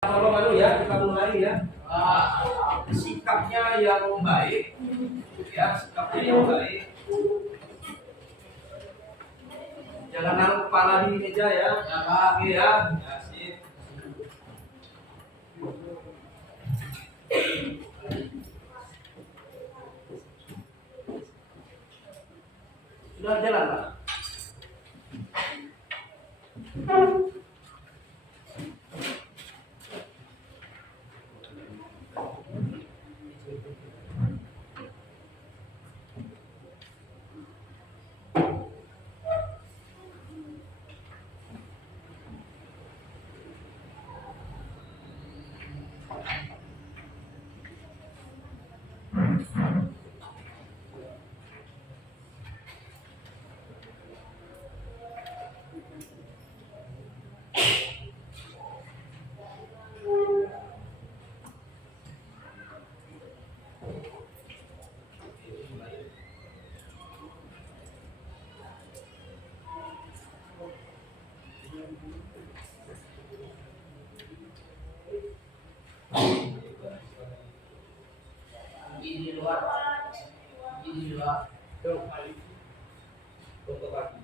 Tolong ya, kita mulai ya. Sikapnya yang baik, ya sikapnya yang baik. Jangan naruh kepala di meja ya. Oke ya. Ya sip. Sudah jalan Pak? Di luar. Untuk pagi.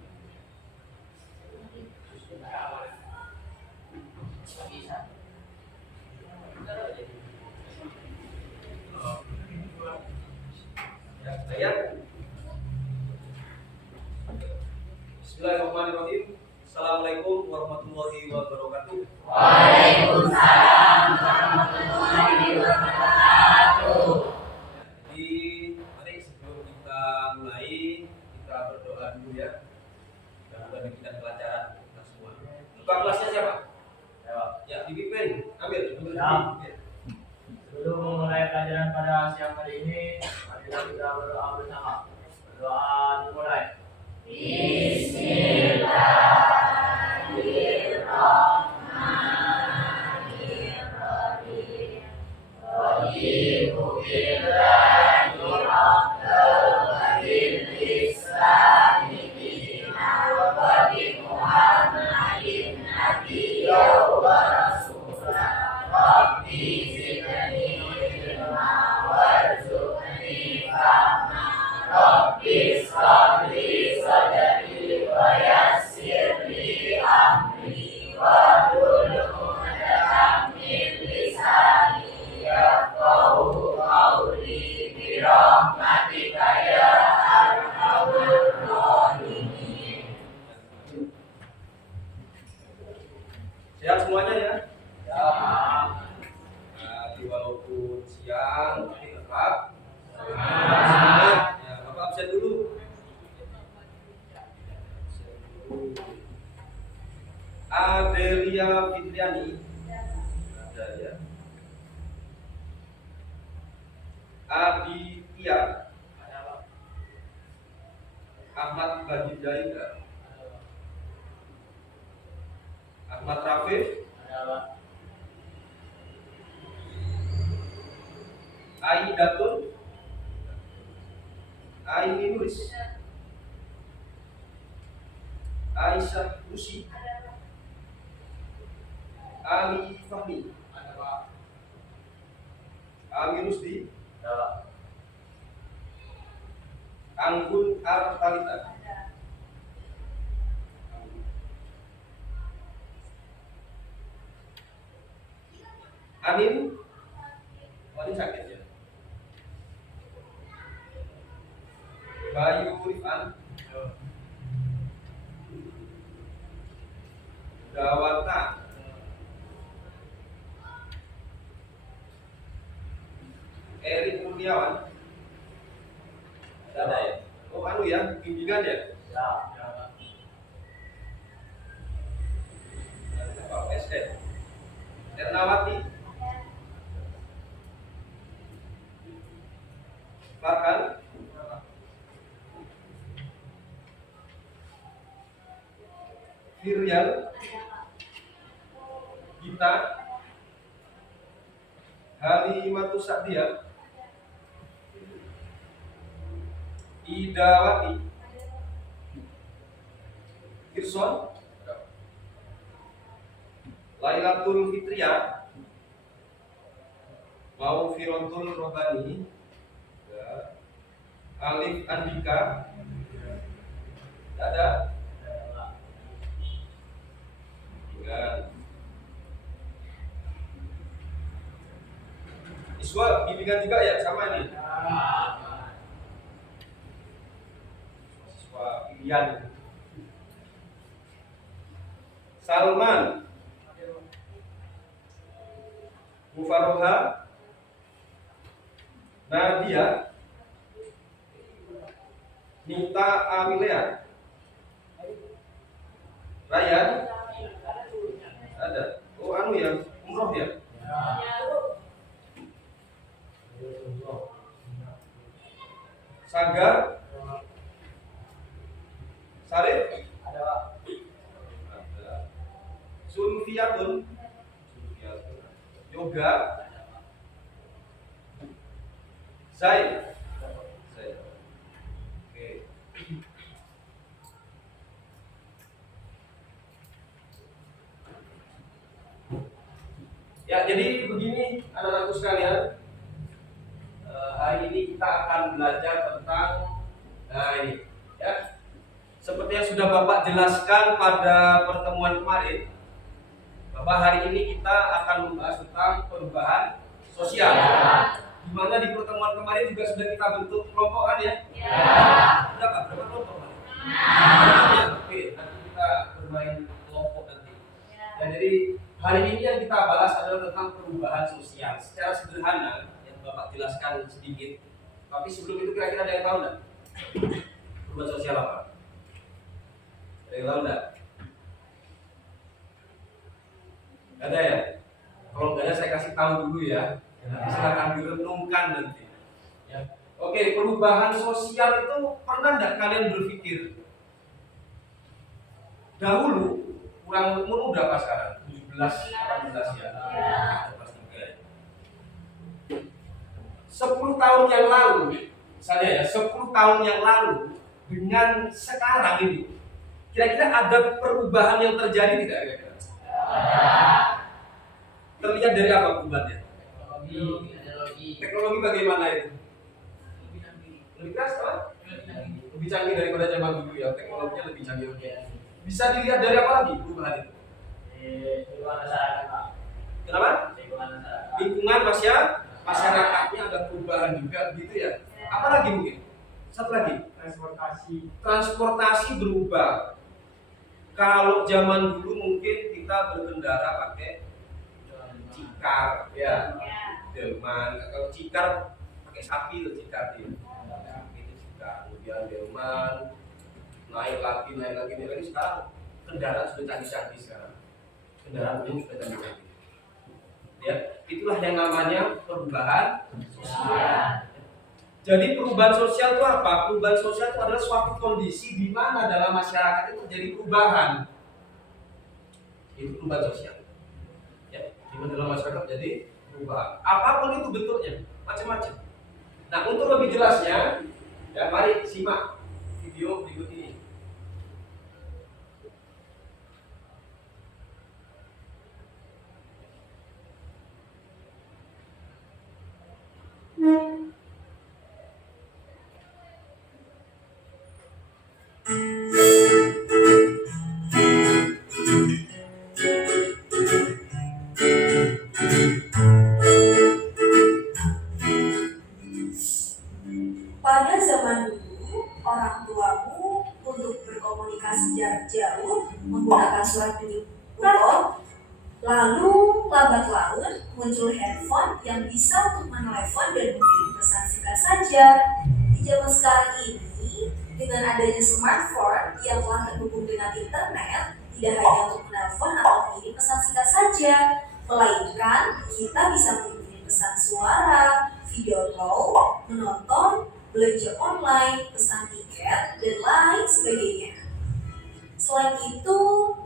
Ya. Bismillahirrahmanirrahim. Assalamualaikum warahmatullahi wabarakatuh. Waalaikumsalam warahmatullahi wabarakatuh. Jadi, mari sebelum kita mulai, kita berdoa dulu ya. Mudah-mudahan kita kelancaran kita semua. Buka kelasnya siapa? Ya, dipimpin. Ambil. Sebelum memulai pelajaran pada siang hari ini, marilah kita berdoa bersama. Berdoa dimulai. Bismillahirrahmanirrahim. Raditu billahi rabbil islami dina wa bi Muhammadin nabiyya wa rasulah. Rabbi zidni ilma warzuqni fahma. Rabbi shrah li sadri wa yassir li amri wahlul 'uqdatam min lisani yafqahu qawli bi rahmatika ya arhamar rahimin. Sehat semuanya ya. Ya. Jadi walaupun siang, tapi tetap semangat. Ya, Bapak absen dulu. Adelia Fitriani ada ya. Aditya Ahmad Bahidaika, Ahmad Rafif, Aidatun, Aini Nuris, Aisyah Rusi, Ali Fahmi, Ami Rusdi, Anggun Artalita, Anin, Anin sakit ya. Bayu Rifan, Dawata, Erik Kurniawan, ada ya? Oh anu ya, bimbingan ya? Pak SD, Ernawati, Farhan, Firyal, Gita, Halimatus Sa'diyah, Idawati, Kirson, Lailatul Fitriah, Mau Firontul Rohani, ya. Alif Andika, ada. Ya. Iswa bimbingan juga ya sama ini. Iswa pilihan. Salman, Mufaroha, Nadia, Nita Amilea, Ryan, ada. Oh anu ya, umroh ya. Sagar, Sarif, ada. Sulfiatun, Yoga, Zaid. Oke. Ya, jadi begini anak-anakku sekalian. Hari ini kita akan belajar tentang ini, ya. Seperti yang sudah Bapak jelaskan pada pertemuan kemarin, bahwa hari ini kita akan membahas tentang perubahan sosial. Di mana di pertemuan kemarin juga sudah kita bentuk kelompokan ya. Berapa kelompok? Ya, oke, nanti kita bermain kelompok nanti. Dan jadi hari ini yang kita bahas adalah tentang perubahan sosial. Secara sederhana yang Bapak jelaskan sedikit. Tapi sebelum itu kira-kira ada yang tahu nggak? Perubahan sosial apa? Ada yang tahu nggak? Ada ya? Kalau nggak ada saya kasih tahu dulu ya. Nanti silakan direnungkan nanti. Ya. Oke, perubahan sosial itu pernah nggak kalian berpikir? Dahulu, kurang umur berapa sekarang? 17, 18 ya? 10 tahun yang lalu, misalnya ya, 10 tahun yang lalu dengan sekarang ini, kira-kira ada perubahan yang terjadi tidak? Terlihat dari apa perubahannya? Teknologi bagaimana itu? Lebih keras apa? Lebih canggih daripada zaman dulu ya, teknologinya lebih canggih. Bisa dilihat dari apa lagi perubahan itu? Lingkungan masyarakat, Pak. Kenapa? Lingkungan masyarakat. Lingkungan masyarakatnya ada perubahan juga gitu ya. Apa lagi mungkin? Satu lagi, transportasi berubah. Kalau zaman dulu mungkin kita berkendara pakai cikar ya, delman. Kalau cikar pakai sapi loh, cikar dia. Itu cikar, kemudian delman, naik lagi. Sekarang kendaraan sudah canggih-canggih sekarang. Kendaraan umum sudah canggih-canggih. Ya, itulah yang namanya perubahan sosial. Jadi perubahan sosial itu apa? Perubahan sosial itu adalah suatu kondisi di mana dalam masyarakat itu terjadi perubahan. Itu perubahan sosial. Ya, di mana dalam masyarakat terjadi perubahan. Apapun itu bentuknya, macam-macam. Nah, untuk lebih jelasnya, ya mari simak video berikut ini. Pada zaman dulu, orang tuamu untuk berkomunikasi jarak jauh menggunakan surat telepon. Lalu lambat laun muncul handphone yang bisa untuk menelepon dan mengirim pesan singkat saja. Di zaman sekarang ini, dengan adanya smartphone yang telah terhubung dengan internet, tidak hanya untuk menelpon atau mengirim pesan singkat saja, melainkan kita bisa mengirim pesan suara, video call, menonton, belanja online, pesan tiket, dan lain sebagainya. Selain itu,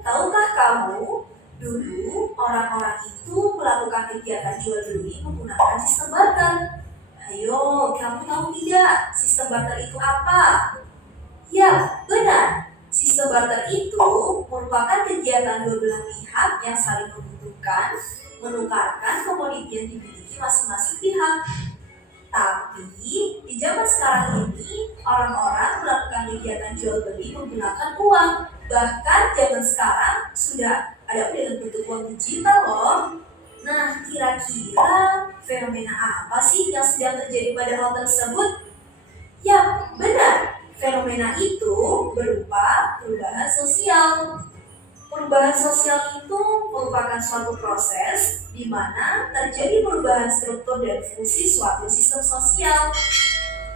tahukah kamu, dulu orang-orang itu melakukan kegiatan jual beli menggunakan sistem barter. Ayo, kamu tahu tidak sistem barter itu apa? Ya, benar. Sistem barter itu merupakan kegiatan dua belah pihak yang saling membutuhkan, menukarkan komoditi yang dimiliki masing-masing uang. Tapi di zaman sekarang ini orang-orang melakukan kegiatan jual beli menggunakan uang. Bahkan zaman sekarang sudah ada dengan bentuk uang digital loh. Nah, kira-kira fenomena apa sih yang sedang terjadi pada hal tersebut? Ya, benar. Fenomena itu berupa perubahan sosial. Perubahan sosial itu merupakan suatu proses di mana terjadi perubahan struktur dan fungsi suatu sistem sosial.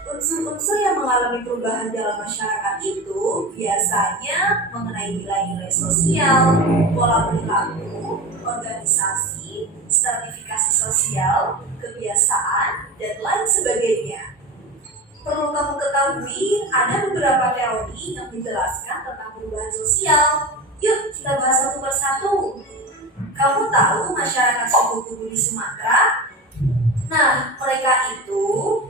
Unsur-unsur yang mengalami perubahan dalam masyarakat itu biasanya mengenai nilai-nilai sosial, pola perilaku, organisasi, stratifikasi sosial, kebiasaan, dan lain sebagainya. Perlu kamu ketahui, ada beberapa teori yang menjelaskan tentang perubahan sosial. Yuk, kita bahas satu persatu. Kamu tahu masyarakat suku Kudu di Sumatera? Nah, mereka itu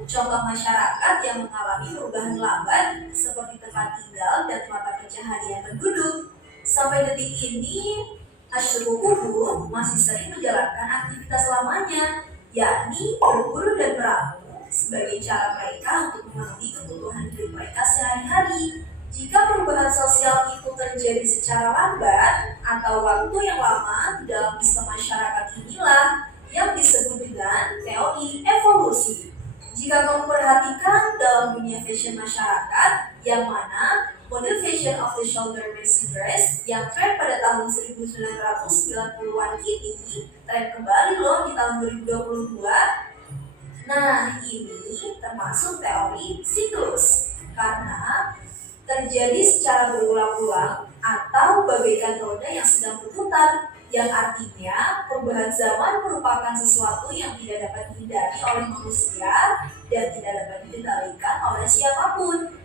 contoh masyarakat yang mengalami perubahan lambat seperti tempat tinggal dan mata pencaharian penduduk. Sampai detik ini, suku Kudu masih sering menjalankan aktivitas lamanya, yakni berburu dan meramu sebagai cara mereka untuk memenuhi kebutuhan hidup mereka sehari-hari. Jika perubahan sosial itu terjadi secara lambat atau waktu yang lama di dalam sistem masyarakat inilah yang disebut dengan teori evolusi. Jika kamu perhatikan dalam dunia fashion masyarakat, yang mana model fashion of the shoulder maxi dress yang tren pada tahun 1990-an kini tren kembali loh di tahun 2022. Nah, ini termasuk teori siklus karena terjadi secara berulang-ulang atau bagaikan roda yang sedang berputar, yang artinya perubahan zaman merupakan sesuatu yang tidak dapat dihindari oleh manusia dan tidak dapat dikendalikan oleh siapapun.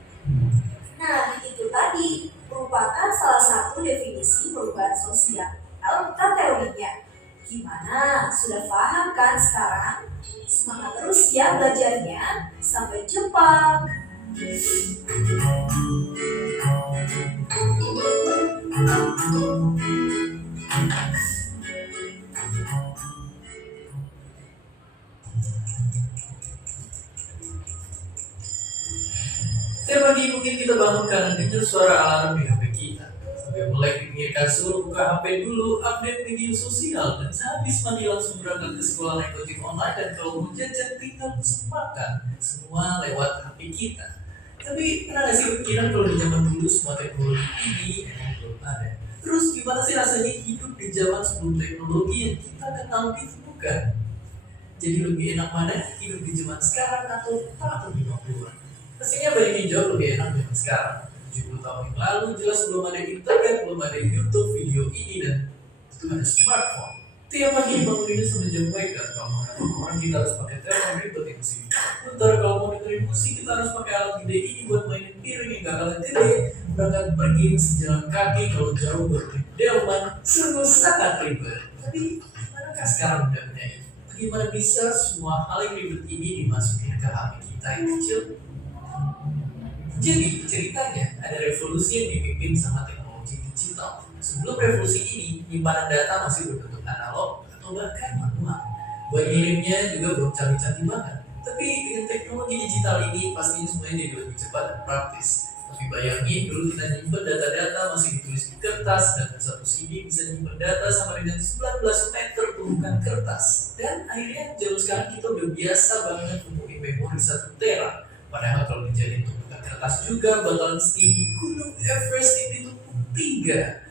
Nah, itu tadi merupakan salah satu definisi perubahan sosial kan teorinya. Gimana? Sudah paham kan sekarang? Semangat terus ya belajarnya. Sampai jumpa. Setiap pagi mungkin kita bangun karena dengar suara alarm di HP kita. Sampai mulai di pinggir kasur, buka HP dulu, update media sosial, dan sehabis mandi langsung berangkat ke sekolah naik ojek online, dan kalau mau jajan tinggal pesan makan. Semua lewat HP kita. Tapi pernah gak sih kepikiran kalau di zaman dulu semua teknologi ini emang belum ada? Terus gimana sih rasanya hidup di zaman sebelum teknologi yang kita kenal ditemukan? Jadi lebih enak mana hidup di zaman sekarang atau tahun 50-an? Pastinya banyak yang jauh lebih enak zaman sekarang. 70 tahun yang lalu jelas belum ada internet, belum ada YouTube, video ini, dan itu ada smartphone. Tiap pagi bangun sama jam wake up. Kalau mau orang kita harus pakai telepon ribet yang sih. Bentar kalau mau dengerin musik kita harus pakai alat gede ini buat mainin piring yang gak kalah gede. Berangkat pergi sejalan kaki kalau jauh berarti delman, sungguh sangat ribet. Tapi manakah sekarang bedanya ini? Bagaimana bisa semua hal yang ribet ini dimasukin ke HP kita yang kecil? Jadi ceritanya ada revolusi yang dipimpin sama teknologi digital. Sebelum revolusi ini, penyimpanan data masih berbentuk analog atau bahkan manual. Buat ngirimnya juga belum canggih-canggih banget. Tapi dengan teknologi digital ini pastinya semuanya jadi lebih cepat dan praktis. Tapi bayangin dulu kita nyimpen data-data masih ditulis di kertas, dan satu CD bisa nyimpen data sama dengan 19 meter tumpukan kertas. Dan akhirnya jauh sekarang kita udah biasa banget mempunyai memori 1 tera. Padahal kalau dijadiin tumpukan kertas juga bakalan setinggi gunung Everest yang ditumpuk 3.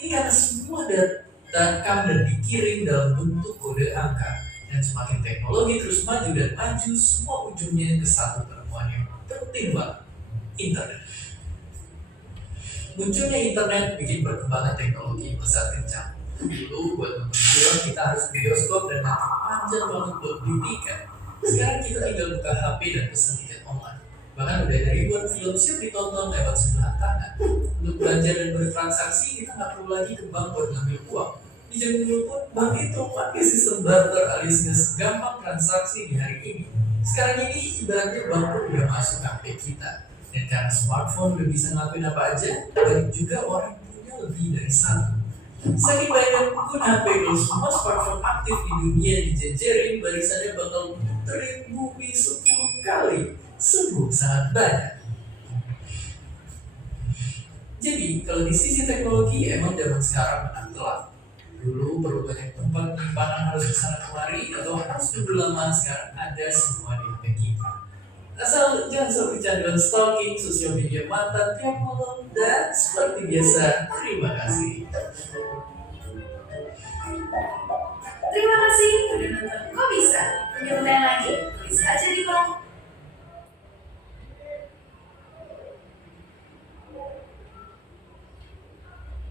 Ini karena semua data dan dikirim dalam bentuk kode angka. Dan semakin teknologi terus maju dan maju, semua ujungnya ke satu penemuan yang penting banget, internet. Munculnya internet bikin perkembangan teknologi pesat kencang. Dulu buat nonton film kita harus ke bioskop dan nanti panjang banget buat beli tiket. Sekarang kita tinggal buka HP dan pesen tiket online. Bahkan udah ada ribuan film siap ditonton lewat sebelah tangan. Untuk belanja dan bertransaksi kita nggak perlu lagi ke bank buat ngambil uang. Di zaman dulu pun bank itu pakai sistem barter alias nggak segampang transaksi di hari ini. Sekarang ini ibaratnya bank pun udah masuk ke HP kita. Dan karena smartphone udah bisa ngelakuin apa aja, banyak juga orang yang punya lebih dari satu. Saking banyak pengguna HP kalau semua smartphone aktif di dunia dijejerin, barisannya bakal muterin bumi 10 kali. Sungguh sangat banyak. Jadi, kalau di sisi teknologi emang zaman sekarang menang telak. Dulu perlu banyak tempat penyimpanan harus kesana kemari atau harus tunggu lama, sekarang ada semua di HP kita. Asal jangan sampai kecanduan stalking sosial media mantan tiap malam, dan seperti biasa, terima kasih. Terima kasih udah nonton Kok Bisa. Punya pertanyaan lagi? Tulis aja di kolom.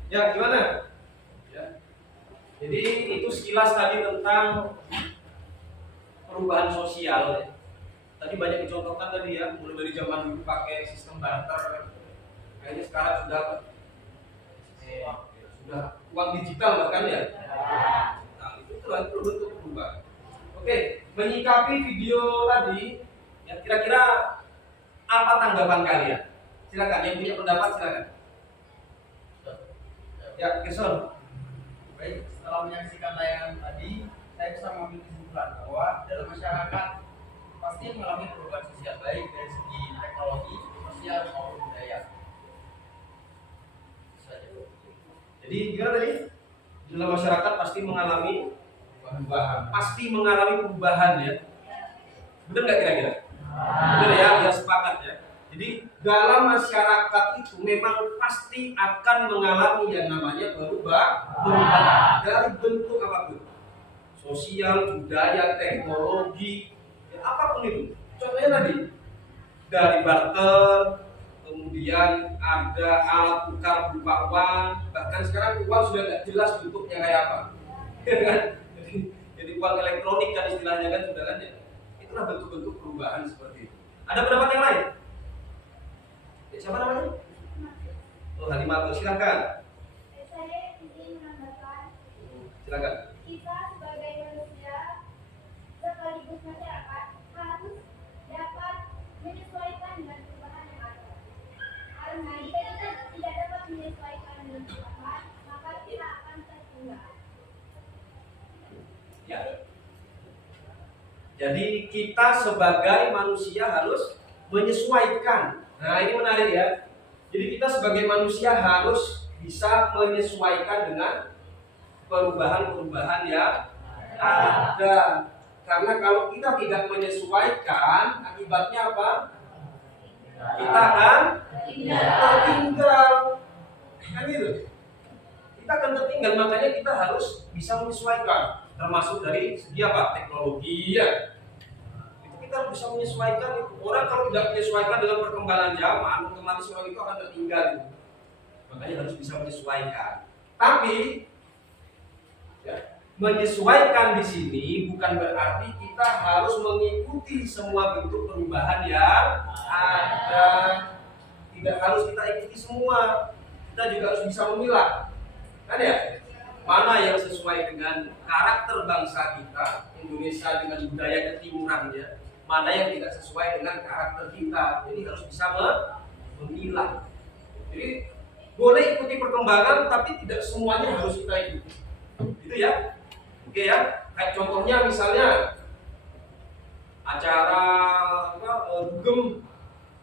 Ya, gimana? Ya. Jadi itu sekilas tadi tentang perubahan sosial ya. Tadi banyak dicontohkan tadi ya, mulai dari zaman dulu pakai sistem barter. Kayaknya sekarang sudah uang digital bahkan ya. Nah, itu telah bentuk perubahan. Oke, menyikapi video tadi, ya kira-kira apa tanggapan kalian? Silakan, yang punya pendapat silakan. Ya, Kesel. Baik, setelah menyaksikan tayangan tadi, saya bisa mengambil kesimpulan bahwa dalam masyarakat pasti mengalami perubahan sosial baik dari segi teknologi, sosial maupun budaya. Jadi gimana tadi? Dalam masyarakat pasti mengalami perubahan ya. Benar nggak kira-kira? Benar ya, biar sepakat ya. Jadi dalam masyarakat itu memang pasti akan mengalami yang namanya perubahan dari bentuk apapun, sosial, budaya, teknologi, ya, apapun itu. Contohnya tadi dari barter, kemudian ada alat tukar berupa uang, bahkan sekarang uang sudah nggak jelas bentuknya kayak apa. Jadi uang elektronik kan istilahnya kan sudah kan ya. Itulah bentuk-bentuk perubahan seperti itu. Ada pendapat yang lain? Siapa namanya? Oh, Halimatul, silakan. Saya ingin menambahkan, Silakan. kita sebagai manusia sekaligus masyarakat harus dapat menyesuaikan dengan perubahan yang ada. Karena jika kita tidak dapat menyesuaikan dengan perubahan, maka kita akan tertinggal. Ya. Jadi kita sebagai manusia harus menyesuaikan. Nah, ini menarik ya. Jadi kita sebagai manusia harus bisa menyesuaikan dengan perubahan-perubahan yang ada. Karena kalau kita tidak menyesuaikan, akibatnya apa? Kita akan tertinggal. Kan gitu. Kita akan tertinggal, makanya kita harus bisa menyesuaikan. Termasuk dari segi apa? Teknologi ya. Kita harus bisa menyesuaikan itu. Orang kalau tidak menyesuaikan dengan perkembangan zaman, otomatis orang itu akan tertinggal. Makanya harus bisa menyesuaikan. Tapi ya, menyesuaikan di sini bukan berarti kita harus mengikuti semua bentuk perubahan yang ada. Tidak harus kita ikuti semua. Kita juga harus bisa memilah. Kan ya? Mana yang sesuai dengan karakter bangsa kita, Indonesia dengan budaya ketimurannya, mana yang tidak sesuai dengan karakter kita. Jadi harus bisa memilah. Jadi boleh ikuti perkembangan, tapi tidak semuanya harus kita ikuti. Gitu ya. Oke ya. Kayak contohnya misalnya acara dugem,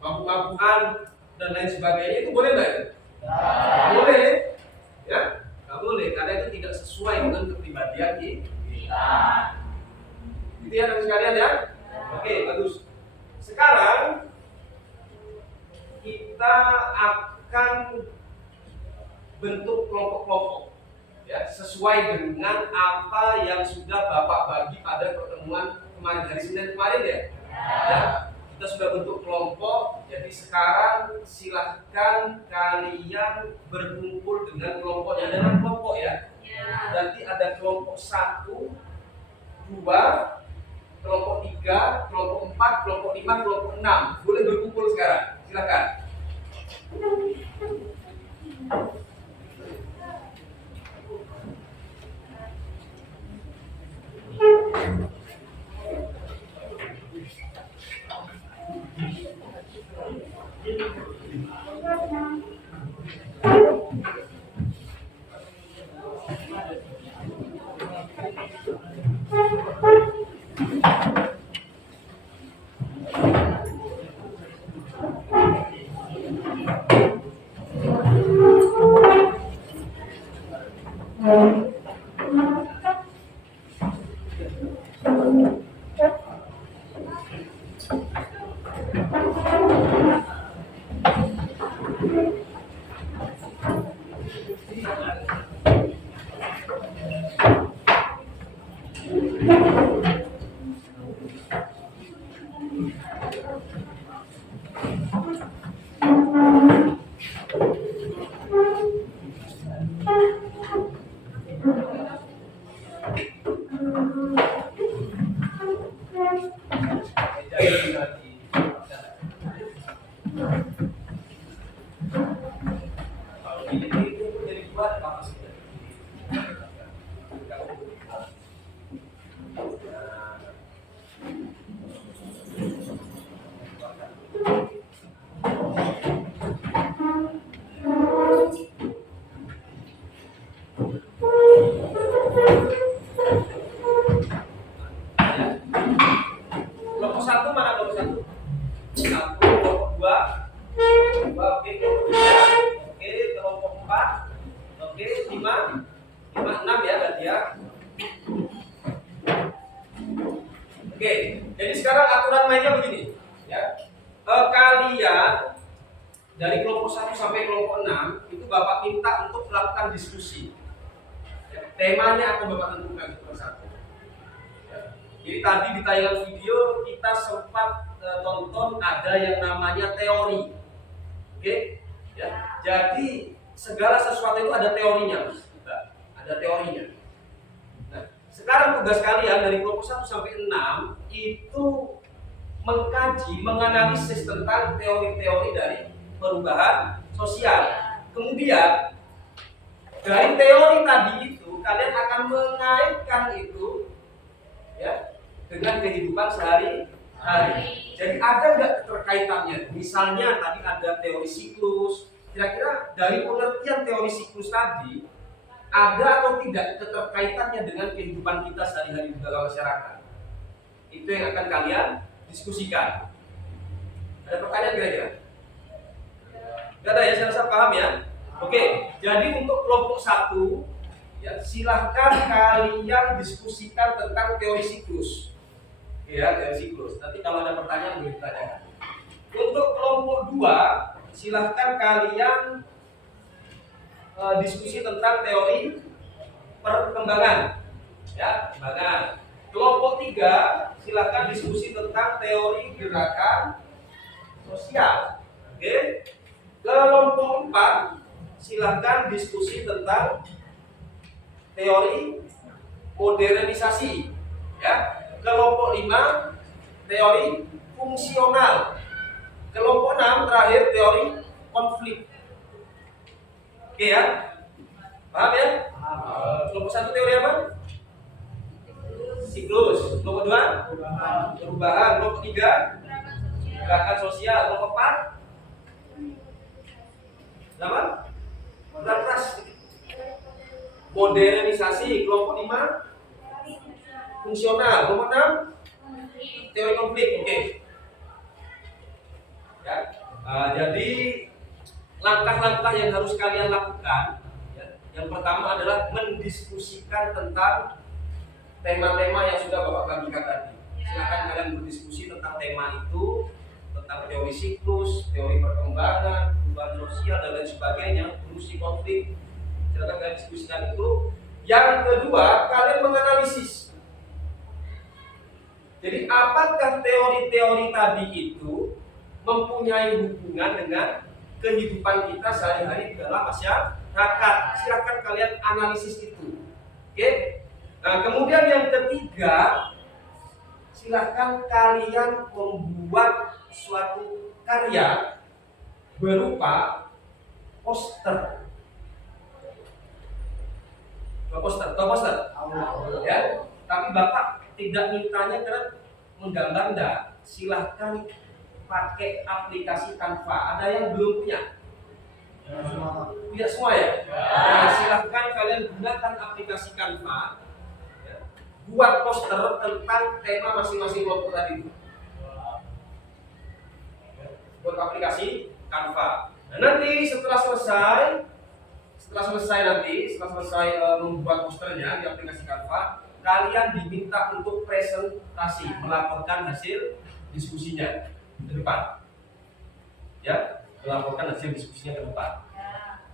mabuk-mabukan dan lain sebagainya, itu boleh nggak? Boleh. Ya. Nggak boleh, karena itu tidak sesuai dengan kepribadian kita. Gitu ya teman sekalian ya. Oke, bagus. Sekarang kita akan bentuk kelompok-kelompok ya, sesuai dengan apa yang sudah Bapak bagi pada pertemuan kemarin, hari Senin kemarin ya. Ya, kita sudah bentuk kelompok. Jadi sekarang silahkan kalian berkumpul dengan kelompoknya. Ada 6 kelompok ya. Nanti ada kelompok 1, 2, kelompok 3, kelompok 4, kelompok 5, kelompok 6. Boleh berkumpul sekarang. Silakan. Kalau ini jadi dua ada kapasitas. Kelompok satu mana kelompok satu? Satu, kelompok dua, oke, kelompok tiga, oke, kelompok empat, oke, lima, enam ya berarti ya. Oke, jadi sekarang aturan mainnya begini, ya. Kalian dari kelompok 1 sampai kelompok 6 itu Bapak minta untuk melakukan diskusi. Ya, temanya akan Bapak tentukan itu persatu. Ya. Jadi tadi di tayangan video kita sempat tonton ada yang namanya teori. Oke? Ya. Jadi segala sesuatu itu ada teorinya, Mas. Ada teorinya. Nah, sekarang tugas kalian dari kelompok 1 sampai 6 itu mengkaji, menganalisis tentang teori-teori dari perubahan sosial. Kemudian dari teori tadi itu kalian akan mengaitkan itu ya dengan kehidupan sehari-hari. Jadi ada nggak keterkaitannya? Misalnya tadi ada teori siklus. Kira-kira dari pengertian teori siklus tadi ada atau tidak keterkaitannya dengan kehidupan kita sehari-hari di dalam masyarakat? Itu yang akan kalian diskusikan. Ada pertanyaan kira-kira? Gak ada ya, saya rasa paham ya. Oke, jadi untuk kelompok 1 ya silahkan kalian diskusikan tentang teori siklus. Ya, teori siklus. Nanti kalau ada pertanyaan boleh ditanyakan. Untuk kelompok 2 silahkan kalian diskusi tentang teori perkembangan. Ya, perkembangan. Kelompok 3 silahkan diskusi tentang teori gerakan sosial. Oke. Kelompok 4 silahkan diskusi tentang teori modernisasi. Ya. Kelompok 5 teori fungsional. Kelompok 6 terakhir teori konflik. Oke ya. Paham ya? Kelompok 1 teori apa? Siklus. Kelompok 2 perubahan. Kelompok 3 gerakan sosial. Kelompok 4 apa? Modernisasi. Kelompok 5 fungsional. Kelompok 6 teori konflik. Oke. Ya. Jadi langkah-langkah yang harus kalian lakukan ya. Yang pertama adalah mendiskusikan tentang tema-tema yang sudah Bapak bagikan tadi. Silakan kalian berdiskusi tentang tema itu, tentang teori siklus, teori perkembangan, perubahan sosial dan lain sebagainya, solusi konflik. Silakan kalian diskusikan itu. Yang kedua, kalian menganalisis. Jadi apakah teori-teori tadi itu mempunyai hubungan dengan kehidupan kita sehari-hari di dalam masyarakat? Silakan kalian analisis itu. Oke? Nah, kemudian yang ketiga, silakan kalian membuat suatu karya berupa poster. Poster. Ya. Tapi Bapak tidak mintanya karena menggambar enggak. Silahkan pakai aplikasi Canva. Ada yang belum punya? Tidak semua ya? Nah, silahkan kalian gunakan aplikasi Canva ya, buat poster tentang tema masing-masing kelompok tadi. Buat aplikasi Canva. Nah, nanti setelah selesai membuat posternya di aplikasi Canva, kalian diminta untuk presentasi, melaporkan hasil diskusinya ke depan. Ya, melaporkan hasil diskusinya ke depan.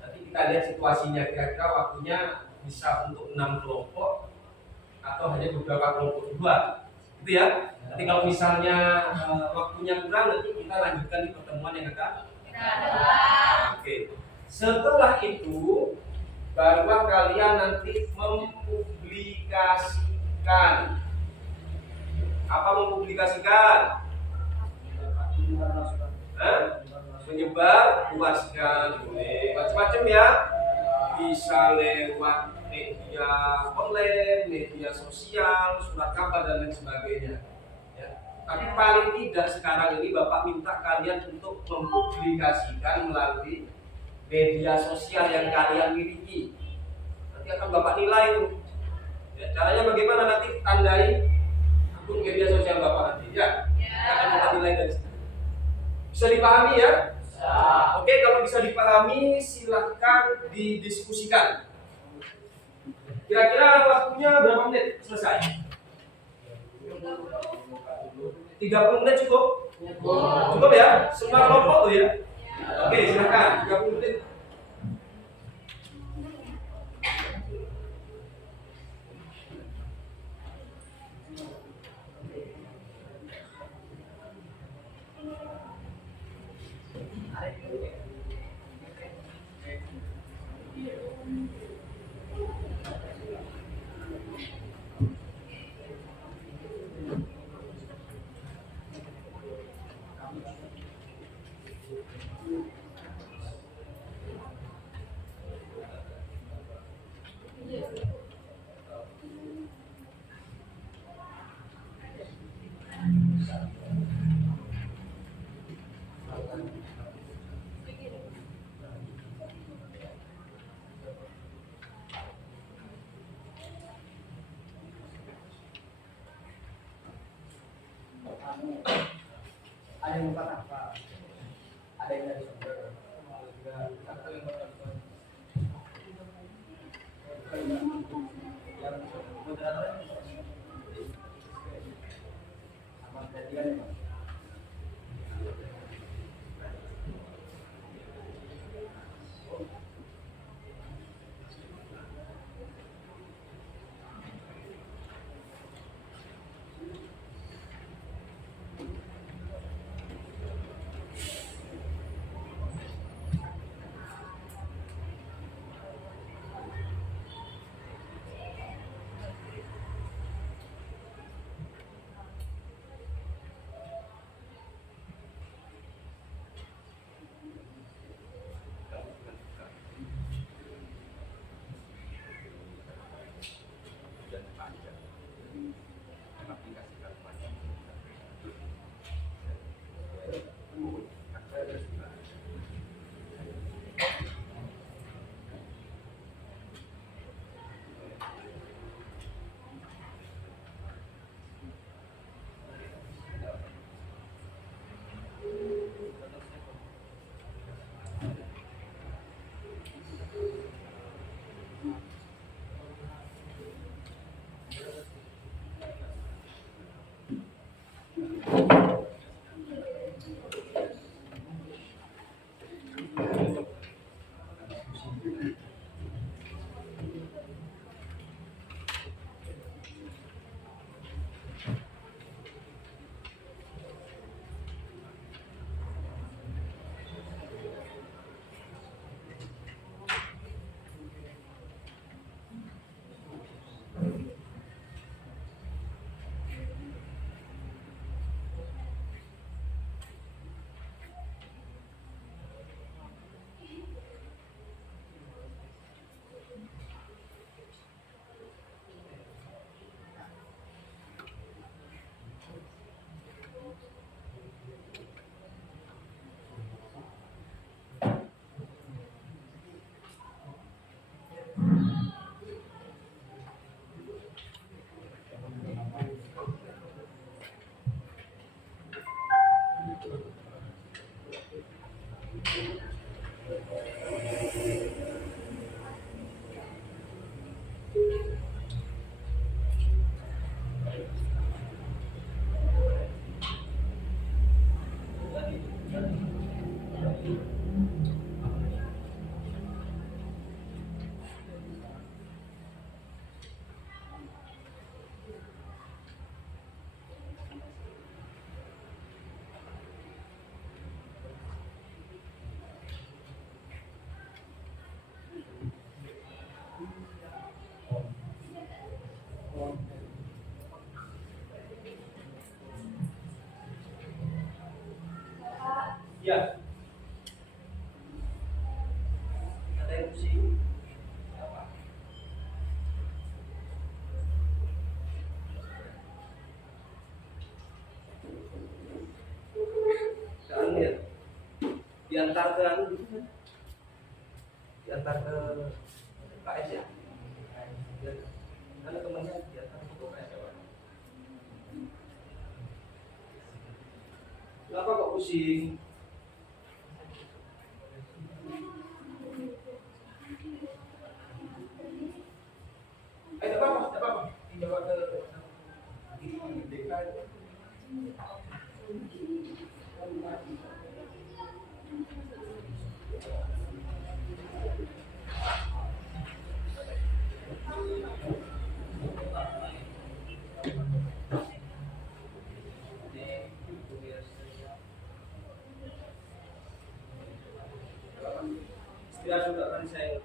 Nanti kita lihat situasinya, kira-kira waktunya bisa untuk 6 kelompok atau hanya beberapa kelompok dua, gitu ya. Nanti kalau misalnya waktunya kurang, nanti kita lanjutkan di pertemuan yang akan. Oke. Setelah itu barulah kalian nanti mempublikasikan. Apa mempublikasikan? Menyebar, luaskan, boleh macam-macam ya. Bisa lewat media online, media sosial, surat kabar dan lain sebagainya. Ya. Tapi paling tidak sekarang ini Bapak minta kalian untuk mempublikasikan melalui media sosial yang kalian miliki. Nanti akan Bapak nilai itu. Ya, caranya bagaimana, nanti tandai akun media sosial Bapak nanti ya. Kita akan Bapak nilai dari situ. Bisa dipahami ya? Oke, kalau bisa dipahami silahkan didiskusikan. Kira-kira waktunya berapa menit selesai? 30 menit cukup? Cukup ya? Semua kelompok tuh ya? Oke, silakan 30 menit. Ada yang bukan apa? Ada yang dari sumber. Juga satu yang bukan yang moderator sama gantian ya. Ya, ada yang pusing. Apa? Kan ya, diantar ke anu gitu kan? Diantar ke KS ya? Ya. Ada temannya diantar ke KS ya, Pak? Kenapa kok pusing? Tidak apa-apa, tidak apa-apa. Dibawa ke DK. Istirahat juga kan saya.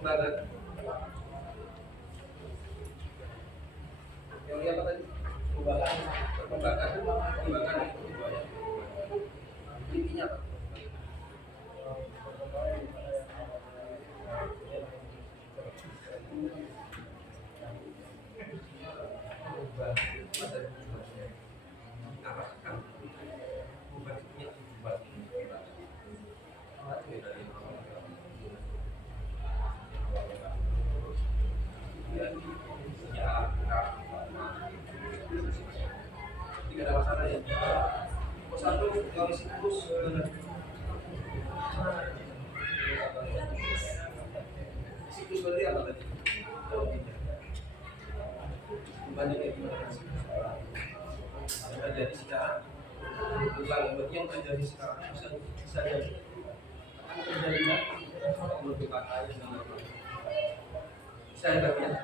Perkembangan. Yang lihat apa tadi? Perkembangan itu banyak. Intinya apa? Tidak ada masalah ya. Satu kalau siklus siklus berarti apa tadi? Banyak yang gimana siklus? Yang terjadi sekarang bukan berarti yang terjadi sekarang bisa jadi akan terjadi menurut katanya bisa ya.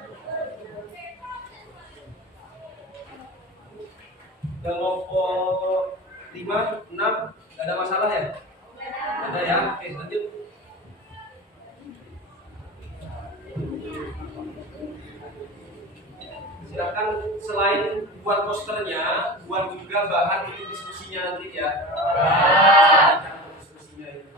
Kelompok 5, 6 gak ada masalah ya? Ada ya? Oke, lanjut. Silakan selain buat posternya, buat juga bahan untuk diskusinya nanti ya. Diskusinya itu.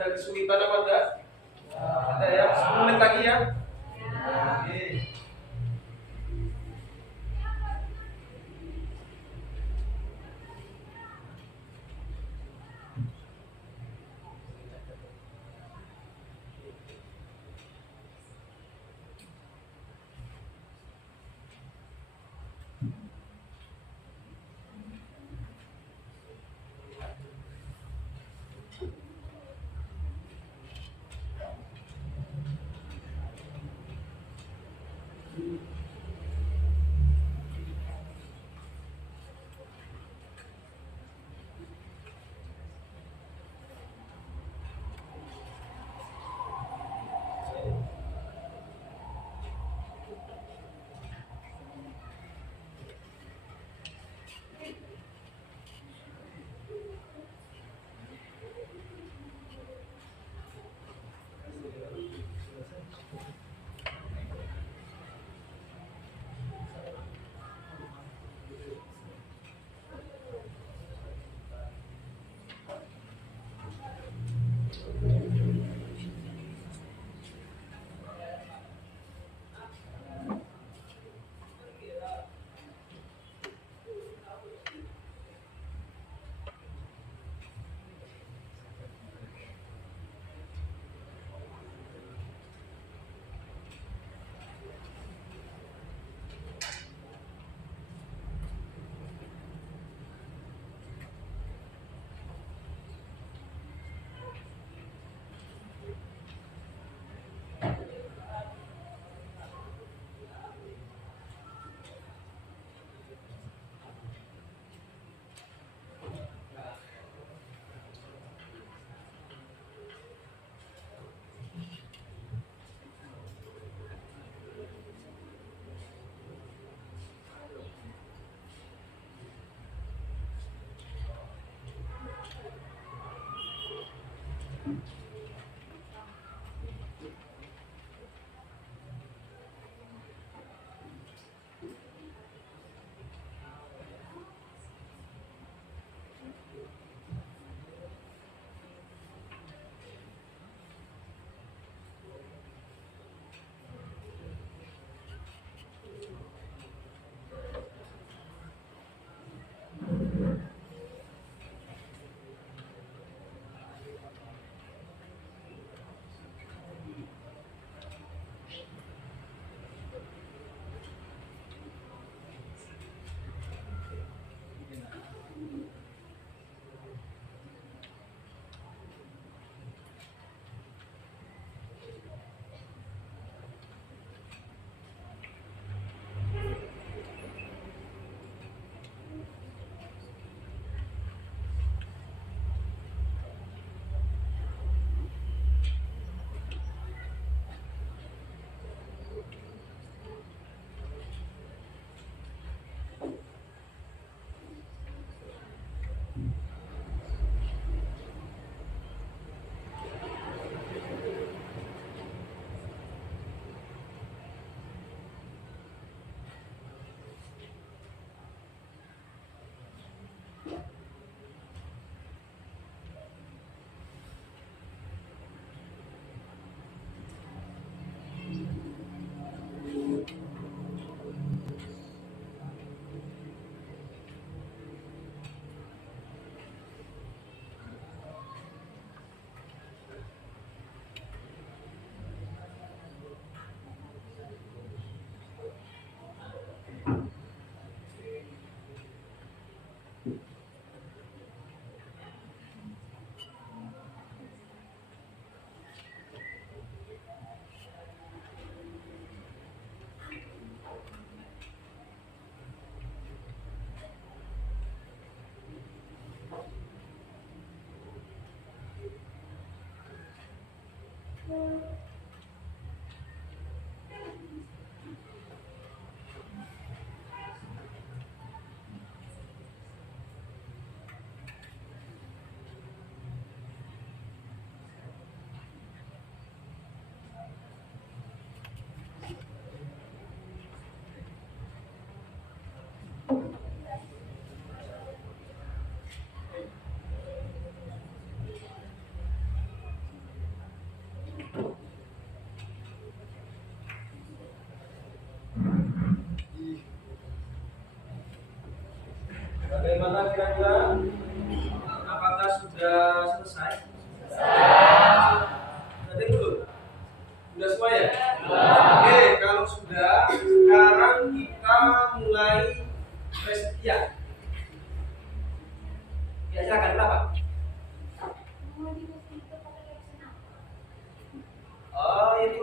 ada kesulitan apa enggak? Ada ya, 10 menit lagi ya. Oke.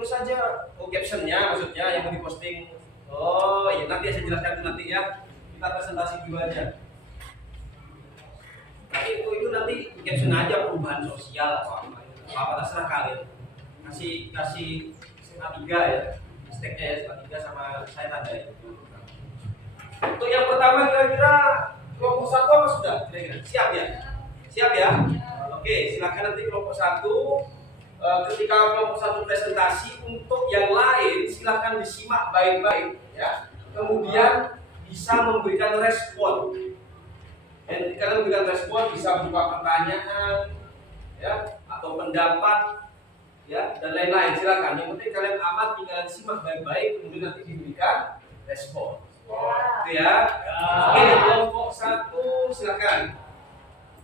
tulis saja captionnya maksudnya yang mau diposting. Oh ya nanti saya jelaskan itu nanti ya. Kita presentasi dulu aja. Tapi itu nanti caption aja perubahan sosial atau apa terserah kalian. Kasih SMA 3 ya. Hashtagnya ya SMA 3 sama saya tandai. Untuk yang pertama kira-kira kelompok 1 apa sudah? Kira-kira siap ya? Siap ya? Oke, silakan nanti kelompok 1 ketika kelompok 1 presentasi, untuk yang lain silakan disimak baik-baik ya. Kemudian bisa memberikan respon. Dan ketika kalian memberikan respon bisa berupa pertanyaan ya atau pendapat ya dan lain-lain, silakan. Yang penting kalian amati, kalian simak baik-baik, kemudian nanti diberikan respon. Oke ya. Oke, kelompok 1 silakan.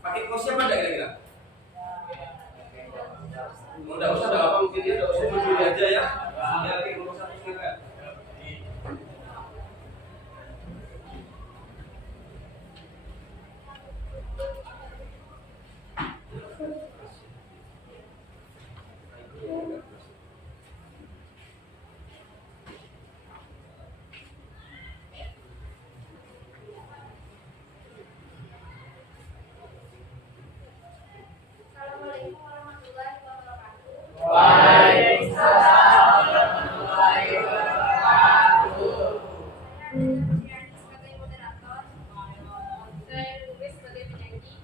Pakai kursi apa enggak kira-kira? Enggak usah, enggak apa mungkin dia enggak usah berdiri aja ya. Ya, oke, kelompok 1 silakan. Assalamualaikum warahmatullahi wabarakatuh. Waalaikumsalam warahmatullahi wabarakatuh. Saya Rizky Fitriani sebagai moderator. Saya Lubis sebagai penyanyi.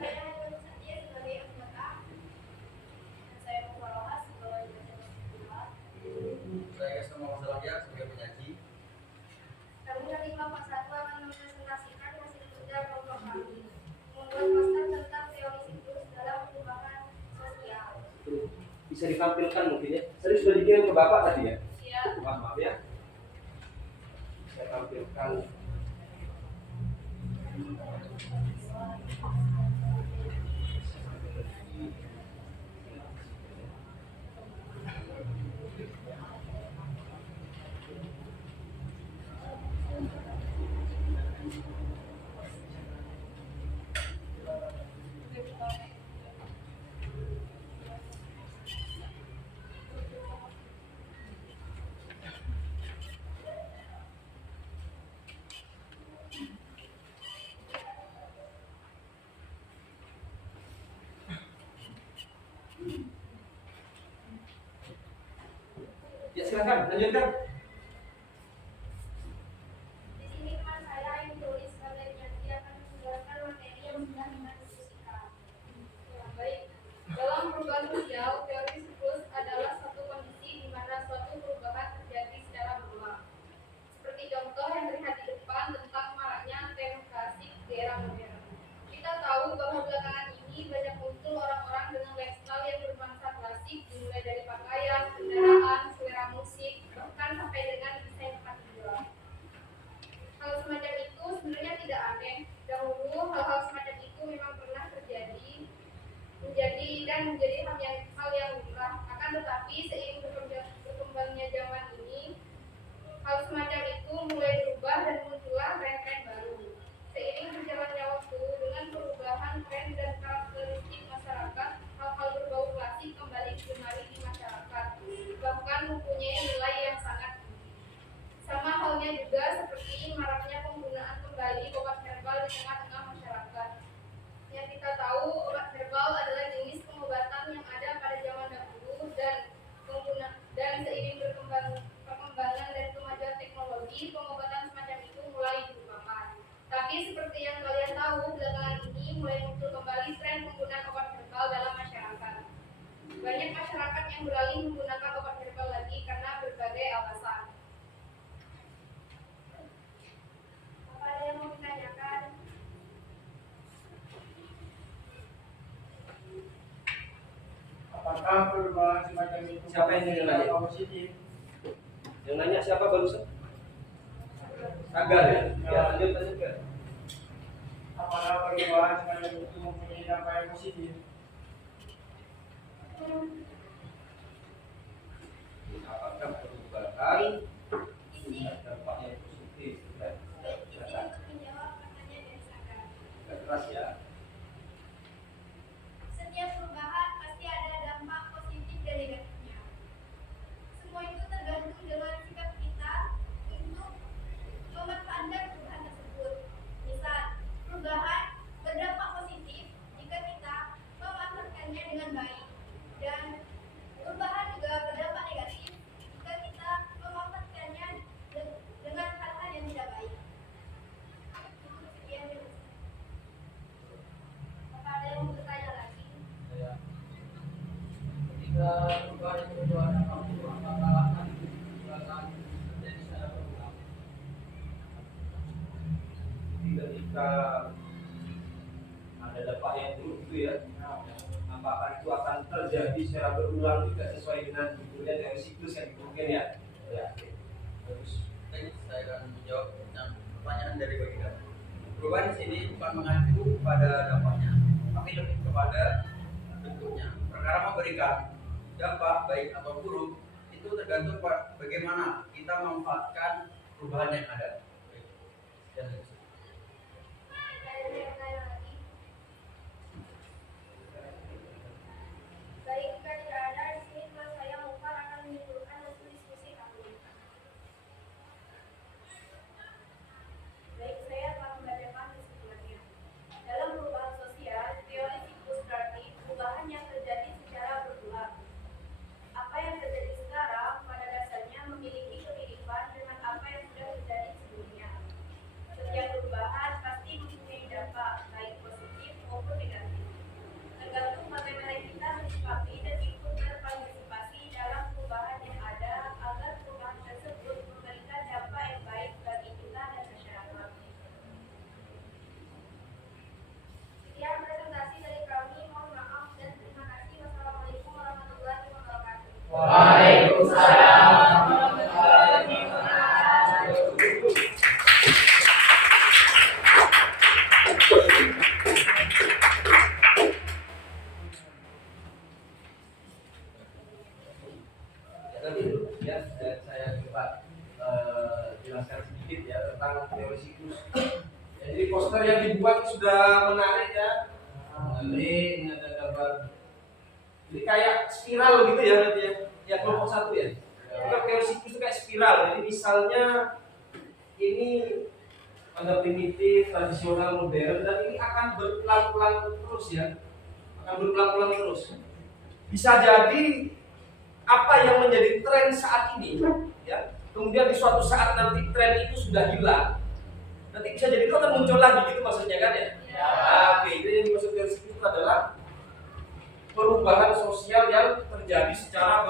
Saya Hanum Satya sebagai anggota. Dan saya Mufaroha sebagai penyanyi. Saya sama Mas Alaya sebagai penyaji. Kami dari kelompok 1 akan mempresentasikan hasil kerja kelompok kami membuat poster tentang teori siklus dalam perubahan sosial. Bisa ditampilkan mungkin ya. Tadi sudah dikirim ke Bapak tadi ya? Siap. Maaf ya. Saya tampilkan. Ya silakan lanjutkan. Di sini teman saya yang ditulis sebagai penyanyi akan menjelaskan materi yang sudah kita diskusikan. Ya, baik. Dalam perubahan sosial, teori siklus adalah suatu kondisi di mana suatu perubahan terjadi secara berulang. Seperti contoh yang terlihat di depan tentang maraknya teknokrasi di era modern. Kita tahu bahwa belakangan ini banyak muncul orang-orang dengan lifestyle yang bernuansa klasik, dimulai dari pakaian, kendaraan, selera musik, bahkan sampai dengan desain tempat tinggal. Hal semacam itu sebenarnya tidak aneh. Dahulu hal-hal semacam itu memang pernah terjadi, menjadi hal yang lumrah. Akan tetapi seiring berkembangnya zaman ini, hal semacam itu mulai berubah dan muncullah tren-tren baru. Seiring berjalannya waktu dengan perubahan tren dan karakteristik masyarakat, hal-hal berbau klasik kembali digemari di masyarakat, bahkan mempunyai nilai yang sangat tinggi. Sama halnya juga seperti maraknya penggunaan kembali obat herbal di tengah-tengah masyarakat. Yang kita tahu, obat herbal adalah jenis pengobatan yang ada pada zaman dahulu dan seiring perkembangan dan kemajuan teknologi, pengobatan semacam itu mulai dilupakan. Tapi seperti yang kalian tahu, belakangan ini mulai muncul kembali tren penggunaan obat herbal dalam masyarakat. Banyak masyarakat yang beralih menggunakan obat herbal lagi karena berbagai alasan. Apa ada yang mau ditanyakan? Apakah perubahan semacam itu Siapa yang ingin nanya? positif? Yang nanya siapa barusan? Sagar ya? Ya lanjut kan. Apakah perubahan semacam itu mempunyai dampak yang positif? Apakah perubahan dampaknya positif? ketika ada dampak yang buruk gitu ya, apakah itu akan terjadi secara berulang tidak sesuai dengan judulnya dari siklus yang mungkin ya? Ya, oke. Bagus. Baik, saya akan menjawab pertanyaan dari bagi kami. Perubahan di sini bukan mengacu pada dampaknya, tapi lebih kepada bentuknya. Perkara memberikan dampak baik atau buruk itu tergantung bagaimana kita memanfaatkan perubahan yang ada. Baik. Sekian dari saya. Baik, jika tidak ada di sini teman saya Mukhtar akan menyimpulkan hasil diskusi kami. Baik, saya telah membacakan kesimpulannya. Dalam perubahan sosial, teori siklus berarti perubahan yang terjadi secara berulang. Apa yang terjadi sekarang pada dasarnya memiliki kemiripan dengan apa yang sudah terjadi sebelumnya. Setiap perubahan pasti mempunyai dampak, baik positif maupun negatif. Tergantung bagaimana kita menyikapi dan ikut berpartisipasi dalam perubahan yang ada agar perubahan tersebut memberikan dampak yang baik bagi kita dan masyarakat. Sekian presentasi dari kami. Mohon maaf dan terima kasih. Wassalamualaikum warahmatullahi wabarakatuh. Waalaikumsalam. Ya, nanti ya saya coba jelaskan sedikit ya tentang teori siklus. Ya, jadi poster yang dibuat sudah menarik ya. Ini ada gambar. Jadi kayak spiral gitu ya nanti ya. Ya kelompok satu ya. Untuk teori siklus itu kayak spiral. Jadi misalnya ini ada primitif, tradisional, modern, dan ini akan berpelan-pelan terus ya. Akan berpelan-pelan terus. Bisa jadi apa yang menjadi tren saat ini ya, kemudian di suatu saat nanti tren itu sudah hilang, nanti bisa jadi itu akan muncul lagi gitu maksudnya kan ya? Ya. Oke, itu yang dimaksud dari situ adalah perubahan sosial yang terjadi secara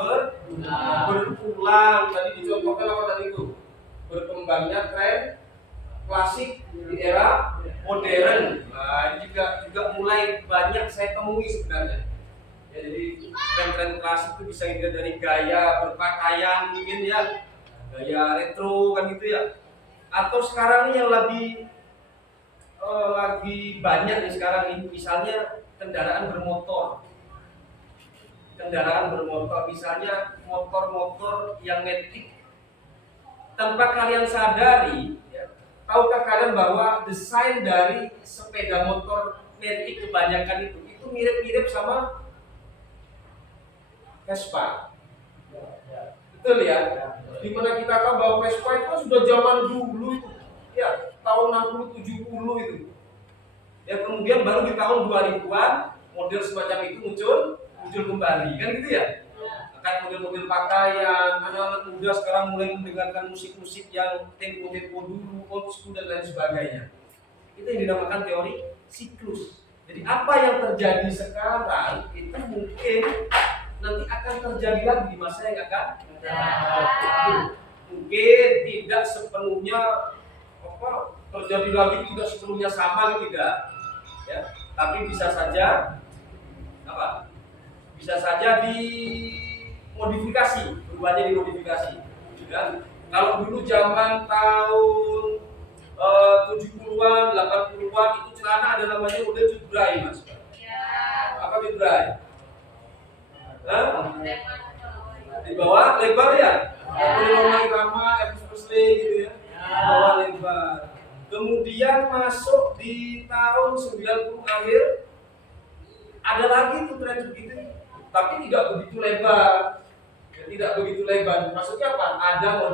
berulang. Tadi dicontohkan apa tadi itu? Berkembangnya tren klasik di era modern. Nah, ini juga mulai banyak saya temui sebenarnya. Ya, jadi tren-tren klasik itu bisa dilihat dari gaya berpakaian mungkin ya, gaya retro kan gitu ya. Atau sekarang ini yang lagi banyak nih sekarang ini misalnya kendaraan bermotor. Kendaraan bermotor misalnya motor-motor yang metik. Tanpa kalian sadari, ya, tahukah kalian bahwa desain dari sepeda motor metik kebanyakan itu mirip-mirip sama Vespa. Betul ya? Dimana kita tahu bahwa Vespa itu kan sudah zaman dulu itu. Ya, tahun 60-70 itu. Ya, kemudian baru di tahun 2000-an model semacam itu muncul kembali. Kan gitu ya? Kayak model-model pakaian, anak-anak muda sekarang mulai mendengarkan musik-musik yang tempo-tempo dulu, old school dan lain sebagainya. Itu yang dinamakan teori siklus. Jadi apa yang terjadi sekarang itu mungkin nanti akan terjadi lagi di masa yang akan datang. Mungkin tidak sepenuhnya terjadi lagi, tidak sepenuhnya sama, tidak ya, tapi bisa saja bisa saja dimodifikasi, perubahannya dimodifikasi ya. Kalau dulu zaman tahun 70-an, 80-an itu celana ada namanya model jubrai, Mas. Apa jubrai? Di bawah lebar ya? Roma Irama, Elvis Presley gitu ya. Di bawah lebar. Kemudian masuk di tahun 90 akhir ada lagi tuh tren begitu, tapi tidak begitu lebar. Tidak begitu lebar. Maksudnya apa? Ada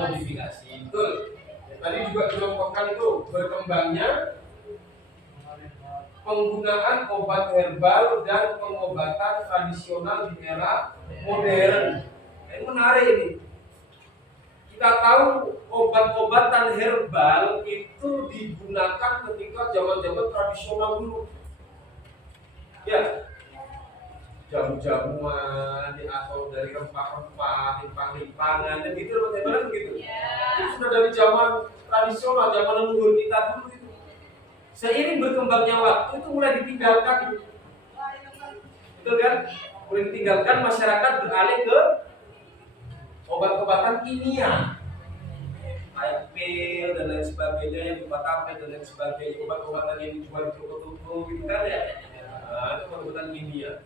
modifikasi. Betul. Tadi juga dicontohkan itu berkembangnya penggunaan obat herbal dan pengobatan tradisional di era modern. Ini menarik ini. Kita tahu obat-obatan herbal itu digunakan ketika zaman-zaman tradisional dulu. Ya, jamu-jamuan atau dari rempah-rempah, limpang-limpangan dan gitu, obat herbal begitu. Itu sudah dari zaman tradisional, zaman leluhur kita dulu itu. Seiring berkembangnya waktu itu mulai ditinggalkan itu. Betul kan? Mulai ditinggalkan, masyarakat beralih ke obat-obatan kimia. Kayak pil dan lain sebagainya, yang obat apel dan lain sebagainya, obat-obatan yang dijual di toko-toko gitu kan ya. Nah, itu obat-obatan kimia.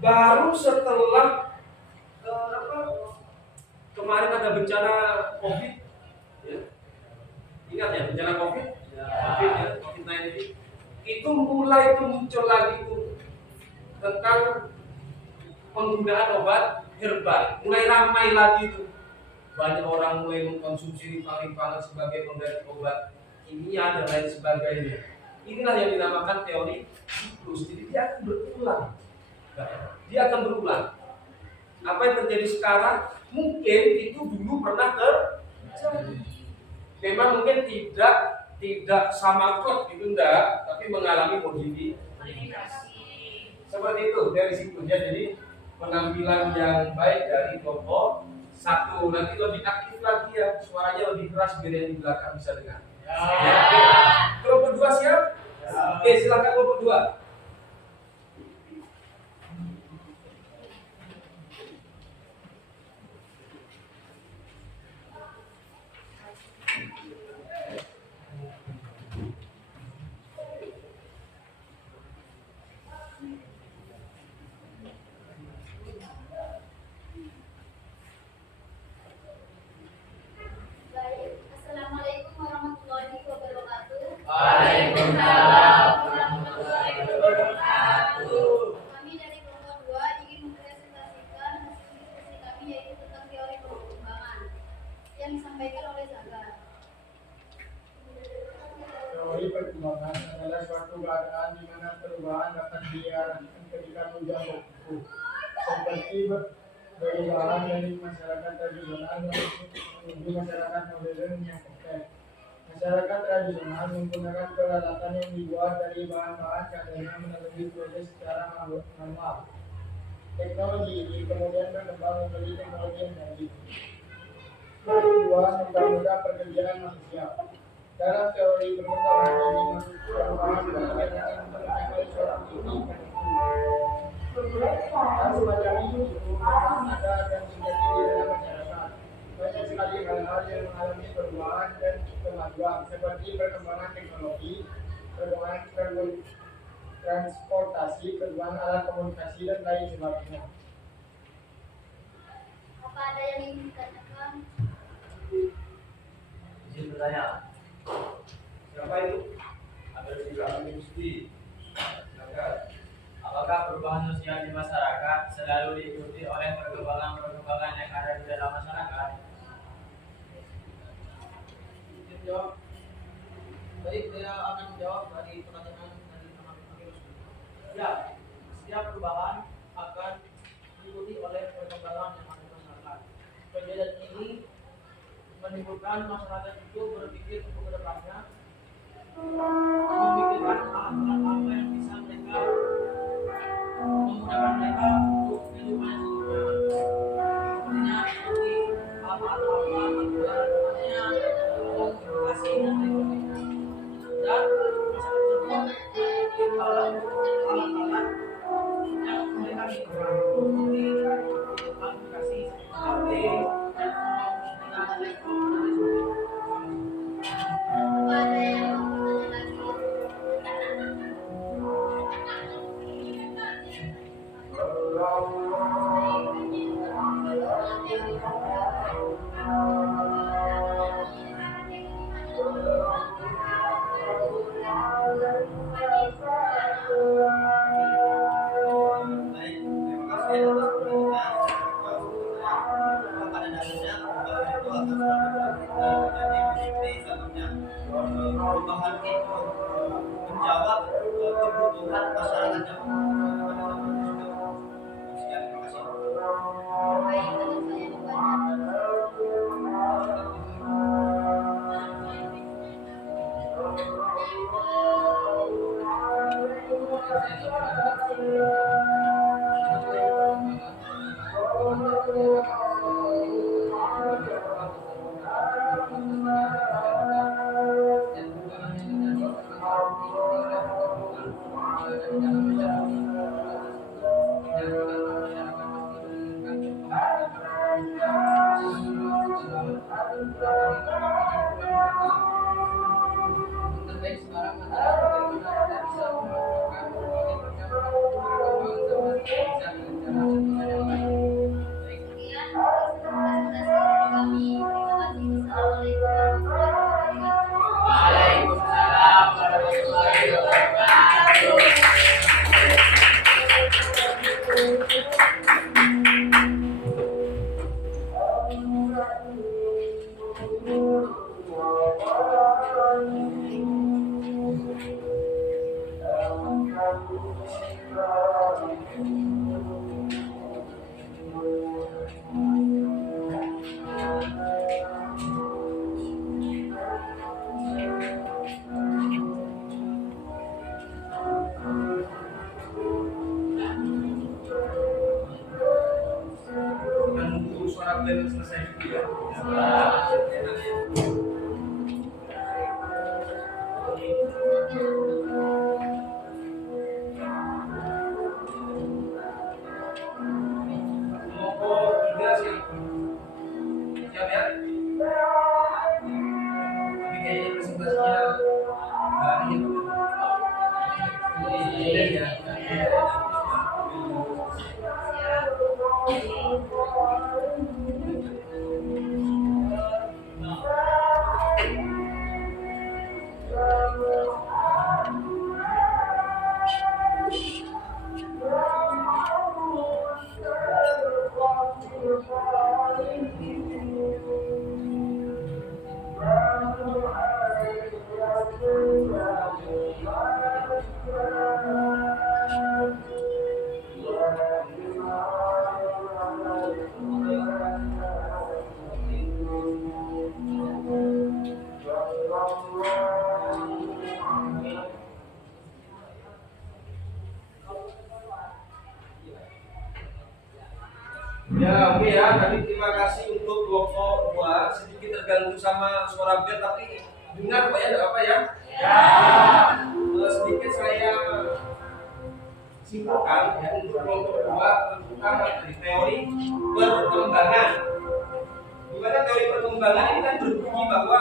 Baru setelah kemarin ada bencana COVID, ya. Ingat ya bencana COVID, COVID ya, COVID-19 itu mulai itu muncul lagi tuh tentang penggunaan obat herbal, mulai ramai lagi tuh. Banyak orang mulai mengkonsumsi rimpang-rimpangan sebagai pengganti obat kimia dan lain sebagainya. Inilah yang dinamakan teori siklus. Jadi dia akan berulang. Dia akan berulang. Apa yang terjadi sekarang mungkin itu dulu pernah terjadi. Memang mungkin tidak sama klub gitu enggak, tapi mengalami modifikasi. Seperti itu dari siklusnya. Jadi penampilan yang baik dari kelompok satu, nanti lebih aktif lagi ya, suaranya lebih keras biar yang di belakang bisa dengar. Ya. Kelompok dua siap? Ya. Oke, silakan kelompok dua. Baik, Assalamualaikum warahmatullahi wabarakatuh. Waalaikumsalam warahmatullahi wabarakatuh. Kami dari kelompok 2 ingin mempresentasikan hasil diskusi kami yaitu tentang teori perkembangan yang disampaikan oleh Zaga. Teori perkembangan adalah suatu keadaan di mana perubahan dapat diarahkan ketika hujan waktu, seperti perubahan dari masyarakat tradisional menuju masyarakat modern yang kompleks. Masyarakat tradisional menggunakan peralatan yang dibuat dari bahan-bahan seadanya melalui proses secara manual. Teknologi ini kemudian berkembang menjadi teknologi yang canggih. Kedua, mempermudah pekerjaan manusia. Dalam teori perkembangan ini perubahan dikatakan untuk mencapai suatu titik tertentu. Hal semacam ini memang ada dan terjadi di dalam masyarakat. Banyak sekali hal-hal yang mengalami perubahan dan kemajuan seperti perkembangan teknologi, perkembangan transportasi, perkembangan alat komunikasi dan lain sebagainya. Apa ada yang ingin ditanyakan? Izin bertanya. Siapa itu? Ada juga Musti. Silakan. Apakah perubahan sosial di masyarakat selalu diikuti oleh perkembangan yang ada di dalam masyarakat? Izin jawab. Baik, saya akan menjawab dari pertanyaan dari teman-teman Rusdi. Ya, setiap perubahan akan diikuti oleh perkembangan yang ada di masyarakat. Kejadian ini menimbulkan masyarakat itu berpikir untuk kedepannya, memikirkan hal-hal apa yang bisa mereka memudahkan mereka untuk kehidupan selanjutnya. Sepertinya seperti hal-hal artinya komunikasi dan lain sebagainya. Dan masyarakat tersebut memiliki alat-alat yang mereka inginkan seperti aplikasi HP, telepon, dan lain sebagainya. Apa ada yang mau bertanya Baik, terima kasih atas pertanyaan. Pada dasarnya perubahan itu akan selalu terjadi contohnya perubahan itu menjawab kebutuhan masyarakat yang sekian, terima kasih. Baik, teman saya dibanyak. Terbaik sekarang adalah bagaimana kita bisa melakukan berbagai macam perkembangan zaman bisa dengan cara yang baik. Baik. Sekian presentasi dari kami. Terima kasih. Wassalamualaikum warahmatullahi wabarakatuh. Waalaikumsalam warahmatullahi wabarakatuh. Menunggu suara bel selesai dulu ya. Nomor 3 sih. Siap ya? Tapi kayaknya presentasinya nggak ini. Iya. Ya, oke ya. Tadi terima kasih untuk kelompok 2. Sedikit terganggu sama suara bel, tapi dengar Pak ya, enggak apa ya? Ya. Sedikit saya simpulkan ya untuk kelompok 2 tentang dari teori perkembangan. Gimana teori perkembangan ini kan berbunyi bahwa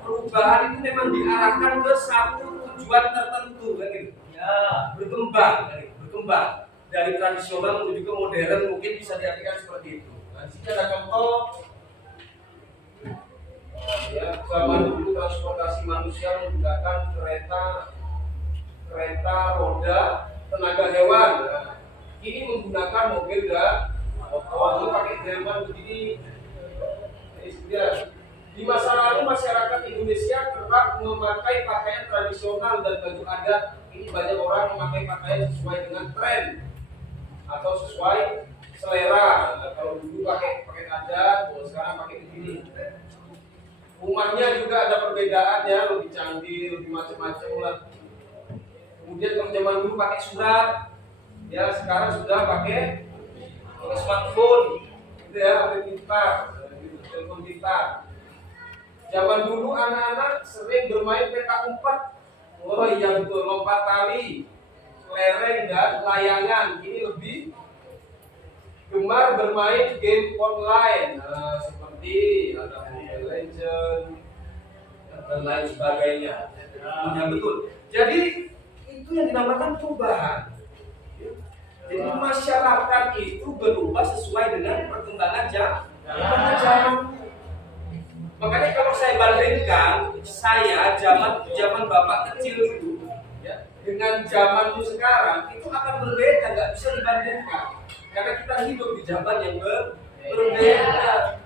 perubahan itu memang diarahkan ke satu tujuan tertentu kan gitu. Ya, berkembang, kan gitu. Berkembang dari tradisional menuju ke modern, mungkin bisa diartikan seperti itu. Nah, di sini ada contoh ya, zaman dulu transportasi manusia menggunakan kereta roda tenaga hewan. Nah, ini menggunakan mobil dan motor, ini pakai delman begini. Di masa lalu masyarakat Indonesia kerap memakai pakaian tradisional dan baju adat. Ini banyak orang memakai pakaian sesuai dengan tren atau sesuai selera. Nah, kalau dulu pakai adat, kalau sekarang pakai begini. Rumahnya juga ada perbedaannya, lebih canggih, lebih macam-macam lah. Kemudian kalau zaman dulu pakai surat, ya sekarang sudah pakai smartphone, gitu ya, pakai pintar, telepon pintar. Zaman dulu anak-anak sering bermain petak umpet. Oh iya betul, lompat tali, kelereng dan layangan. Ini lebih gemar bermain game online, nah, seperti ada Mobile Legends dan lain sebagainya. Ya betul. Jadi itu yang dinamakan perubahan. Jadi masyarakat itu berubah sesuai dengan perkembangan zaman. Makanya kalau saya bandingkan zaman bapak kecil dulu ya, dengan zamanmu sekarang itu akan berbeda, nggak bisa dibandingkan. Karena kita hidup di zaman yang berbeda.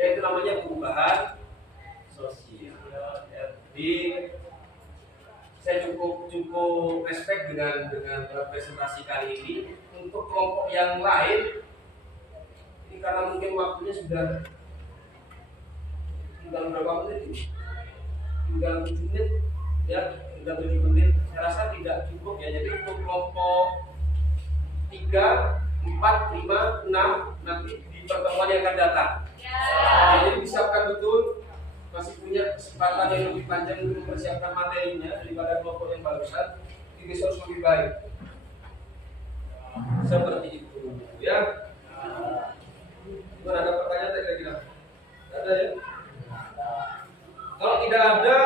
Itu namanya perubahan sosial. Jadi saya cukup respect dengan presentasi kali ini. Untuk kelompok yang lain, ini karena mungkin waktunya sudah tinggal berapa menit? Tinggal 7 menit, ya, tinggal 7 menit. Saya rasa tidak cukup ya. Jadi untuk kelompok 3, 4, 5, 6 nanti di pertemuan yang akan datang. Jadi disiapkan betul, masih punya kesempatan yang lebih panjang untuk mempersiapkan materinya daripada kelompok yang barusan. Ini harus lebih baik. Seperti itu, ya. Ada pertanyaan kira-kira? Ada ya? Kalau tidak ada,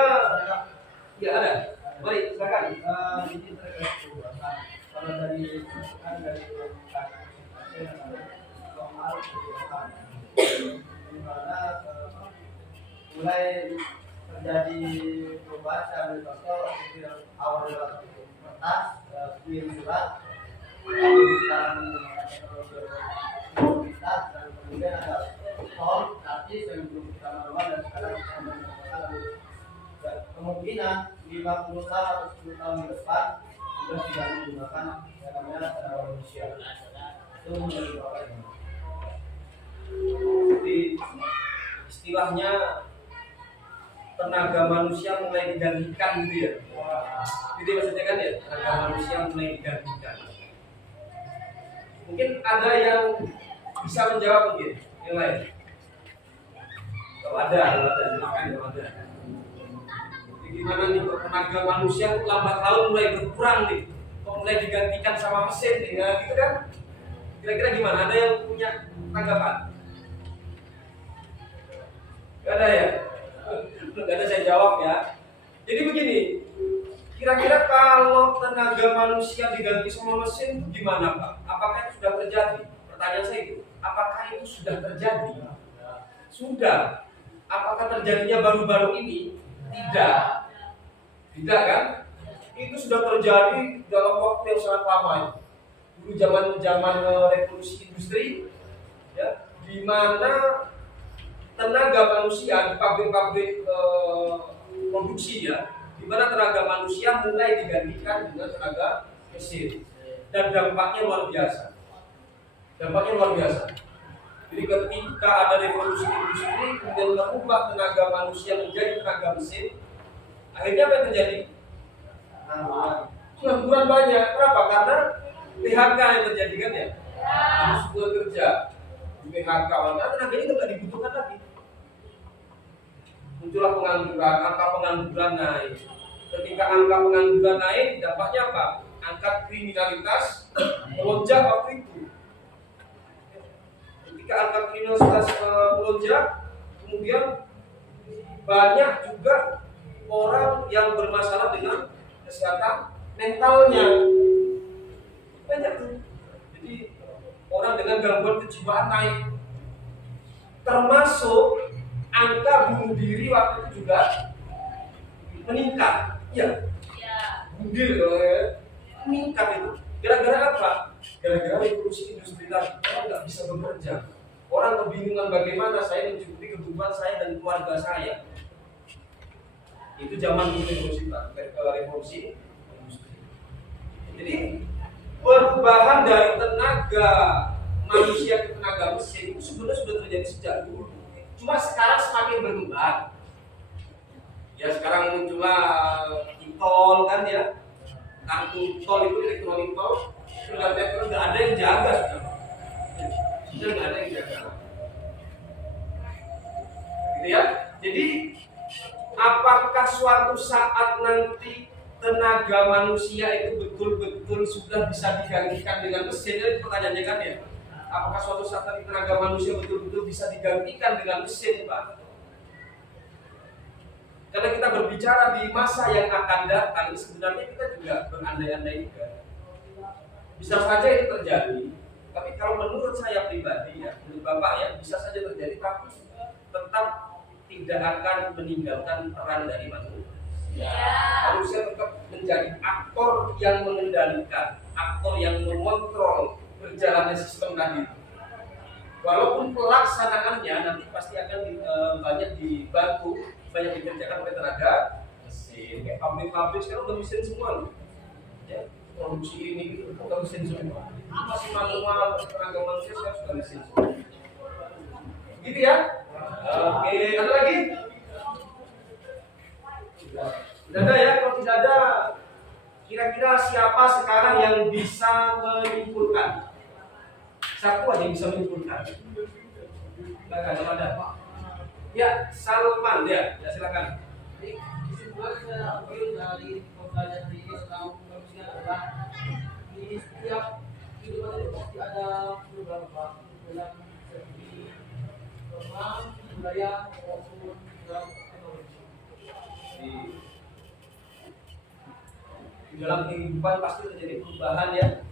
ya ada. Mari silakan. Ini terkait perubahan. Kalau dari kan dari soal perubahan, di mana mulai terjadi perubahan. Saya ambil contoh seperti yang awal lewat kertas, kirim surat, lalu sekarang menggunakan teknologi mobilitas, dan kemudian ada tol, karcis yang belum kita manual dan sekarang kita menggunakan lalu. Dan kemungkinan 50 tahun atau 10 tahun ke depan sudah tidak menggunakan yang namanya tenaga manusia. Itu menjadi apa ya? Jadi istilahnya tenaga manusia mulai digantikan gitu ya. Gitu maksudnya kan ya, tenaga manusia mulai digantikan. Mungkin ada yang bisa menjawab mungkin yang lain. Kalau ada silakan kalau ada. Jadi gimana nih kok tenaga manusia kok lambat laun mulai berkurang nih, kok mulai digantikan sama mesin nih, nah, gitu kan? Kira-kira gimana? Ada yang punya tanggapan? Gak ada ya? Gak ada, saya jawab ya. Jadi begini, kira-kira kalau tenaga manusia diganti sama mesin gimana Pak? Apakah itu sudah terjadi? Pertanyaan saya itu, apakah itu sudah terjadi? Sudah. Apakah terjadinya baru-baru ini? Tidak. Tidak kan? Itu sudah terjadi dalam waktu yang sangat lama. Dulu zaman revolusi industri, ya, di mana tenaga manusia di pabrik-pabrik produksi ya, di mana tenaga manusia mulai digantikan dengan tenaga mesin, dan dampaknya luar biasa. Dampaknya luar biasa. Jadi ketika ada revolusi industri kemudian merubah tenaga manusia menjadi tenaga mesin, akhirnya apa yang terjadi? Pengangguran banyak. Kenapa? Karena PHK yang terjadi kan ya. Harus kerja di PHK, karena tenaganya itu nggak dibutuhkan lagi. Muncullah pengangguran, angka pengangguran naik. Ketika angka pengangguran naik, dampaknya apa? Angka kriminalitas melonjak waktu itu. Ketika angka kriminalitas melonjak, kemudian banyak juga orang yang bermasalah dengan kesehatan mentalnya. Banyak tuh. Jadi orang dengan gangguan kejiwaan naik. Termasuk angka bunuh diri waktu itu juga meningkat. Iya. Bunuh diri meningkat itu. Gara-gara apa? Gara-gara revolusi industri tadi. Orang nggak bisa bekerja. Orang kebingungan bagaimana saya mencukupi kebutuhan saya dan keluarga saya. Itu zaman revolusi industri. Jadi perubahan dari tenaga manusia ke tenaga mesin itu sebenarnya sudah terjadi sejak dulu. Cuma sekarang semakin berkembang. Ya sekarang muncullah e-tol kan ya, kartu tol itu elektronik tol sudah nggak ada yang jaga sudah nggak ada yang jaga. Gitu ya. Jadi apakah suatu saat nanti tenaga manusia itu betul-betul sudah bisa digantikan dengan mesin? Itu pertanyaannya kan ya. Apakah suatu saat nanti tenaga manusia betul-betul bisa digantikan dengan mesin, Pak? Karena kita berbicara di masa yang akan datang, sebenarnya kita juga berandai-andai juga. Bisa saja itu terjadi, tapi kalau menurut saya pribadi ya, menurut Bapak ya, bisa saja terjadi, tapi tetap tidak akan meninggalkan peran dari manusia. Manusia tetap menjadi aktor yang mengendalikan, aktor yang mengontrol berjalannya sistem tadi. Walaupun pelaksanaannya nanti pasti akan banyak dibantu, banyak dikerjakan oleh tenaga mesin. Kayak pabrik-pabrik sekarang udah mesin semua loh. Ya, produksi ini gitu udah mesin semua. Masih manual, tenaga manusia sekarang sudah mesin semua. Gitu ya. Oke, ada lagi? Tidak ada ya, kalau tidak ada, kira-kira siapa sekarang yang bisa menyimpulkan? Satu aja yang bisa menyimpulkan. Silakan, kalau ada. Ya, Salman ya, silakan. Jadi kesimpulan saya ambil dari pembelajaran ini tentang manusia adalah di setiap kehidupan itu pasti ada beberapa dalam segi normal, budaya maupun dalam teknologi. Di dalam kehidupan pasti terjadi perubahan ya,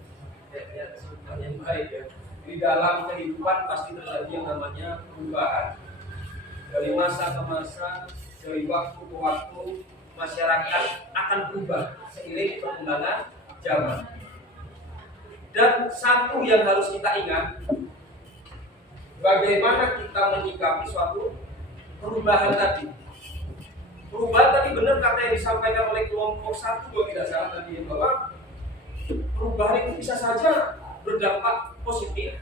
kesimpulan yang baik ya. Di dalam kehidupan pasti terjadi yang namanya perubahan. Dari masa ke masa, dari waktu ke waktu, masyarakat akan berubah seiring perkembangan zaman. Dan satu yang harus kita ingat, bagaimana kita menyikapi suatu perubahan tadi. Perubahan tadi benar kata yang disampaikan oleh kelompok satu kalau tidak salah tadi, bahwa perubahan itu bisa saja berdampak positif,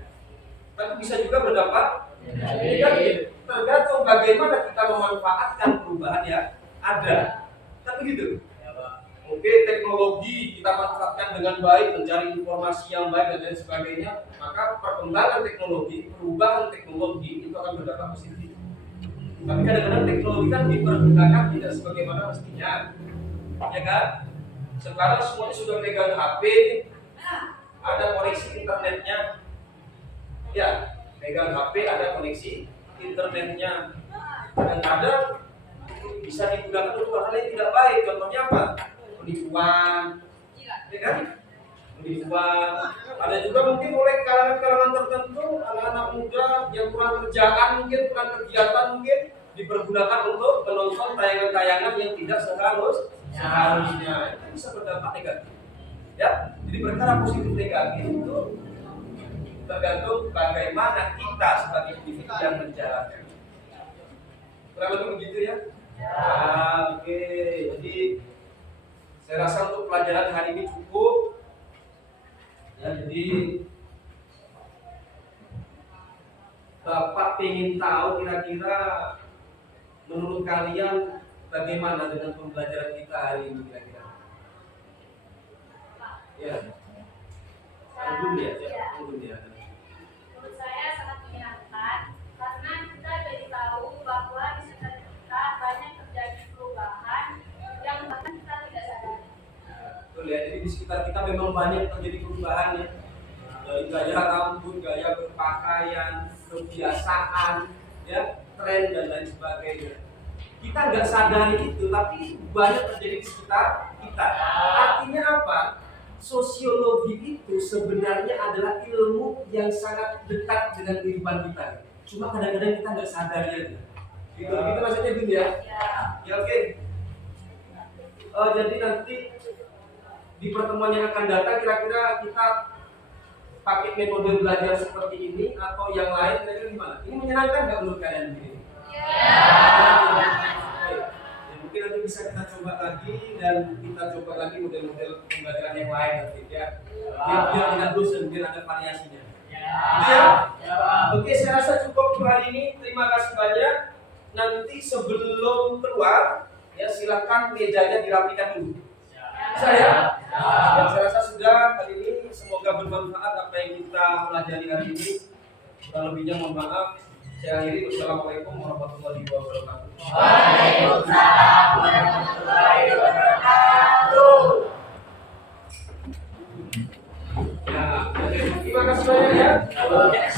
tapi bisa juga berdampak negatif. Tergantung bagaimana kita memanfaatkan perubahan yang ada. Tapi gitu. Oke, teknologi kita manfaatkan dengan baik, mencari informasi yang baik dan lain sebagainya, maka perkembangan teknologi, perubahan teknologi itu akan berdampak positif. Tapi kadang-kadang teknologi kan dipergunakan tidak sebagaimana mestinya, ya kan? Sekarang semuanya sudah pegang HP, ada koneksi internetnya, ya, pegang HP ada koneksi internetnya. Kadang-kadang bisa digunakan untuk hal yang tidak baik. Contohnya apa? Penipuan, ya kan? Penipuan. Ada juga mungkin oleh kalangan-kalangan tertentu, anak-anak muda yang kurang kerjaan mungkin, kurang kegiatan mungkin, dipergunakan untuk menonton tayangan-tayangan yang tidak seharusnya. Itu bisa berdampak negatif. Ya, jadi perkara positif negatif itu tergantung bagaimana kita sebagai individu yang menjalankan. Kurang lebih begitu ya? Oke, jadi saya rasa untuk pelajaran hari ini cukup. Ya, jadi Bapak ingin tahu kira-kira menurut kalian bagaimana dengan pembelajaran kita hari ini kira-kira? Ya. Tunggu ya. Menurut saya sangat menyenangkan karena kita jadi tahu bahwa di sekitar kita banyak terjadi perubahan yang bahkan kita tidak sadari. Betul ya, jadi di sekitar kita memang banyak terjadi perubahan ya. Dari gaya rambut, gaya berpakaian, kebiasaan, ya, tren dan lain sebagainya. Kita nggak sadari itu, tapi banyak terjadi di sekitar kita. Artinya apa? Sosiologi itu sebenarnya adalah ilmu yang sangat dekat dengan kehidupan kita. Cuma kadang-kadang kita nggak sadari aja. Gitu maksudnya Bun ya? Ya oke. Jadi nanti di pertemuan yang akan datang kira-kira kita pakai metode belajar seperti ini atau yang lain, kira-kira gimana? Ini menyenangkan nggak menurut kalian begini? Mungkin nanti bisa kita coba lagi dan kita coba lagi model-model pembelajaran yang lain nanti ya. Biar tidak bosan, biar ada variasinya. Gitu ya? Oke, saya rasa cukup untuk hari ini. Terima kasih banyak. Nanti sebelum keluar, ya silakan mejanya dirapikan dulu. Bisa ya? Dan saya rasa sudah kali ini. Semoga bermanfaat apa yang kita pelajari hari ini. Kurang lebihnya mohon maaf. Saya akhiri. Wassalamualaikum warahmatullahi wabarakatuh. Waalaikumsalam warahmatullahi wabarakatuh. Ya, terima kasih banyak ya. Yes.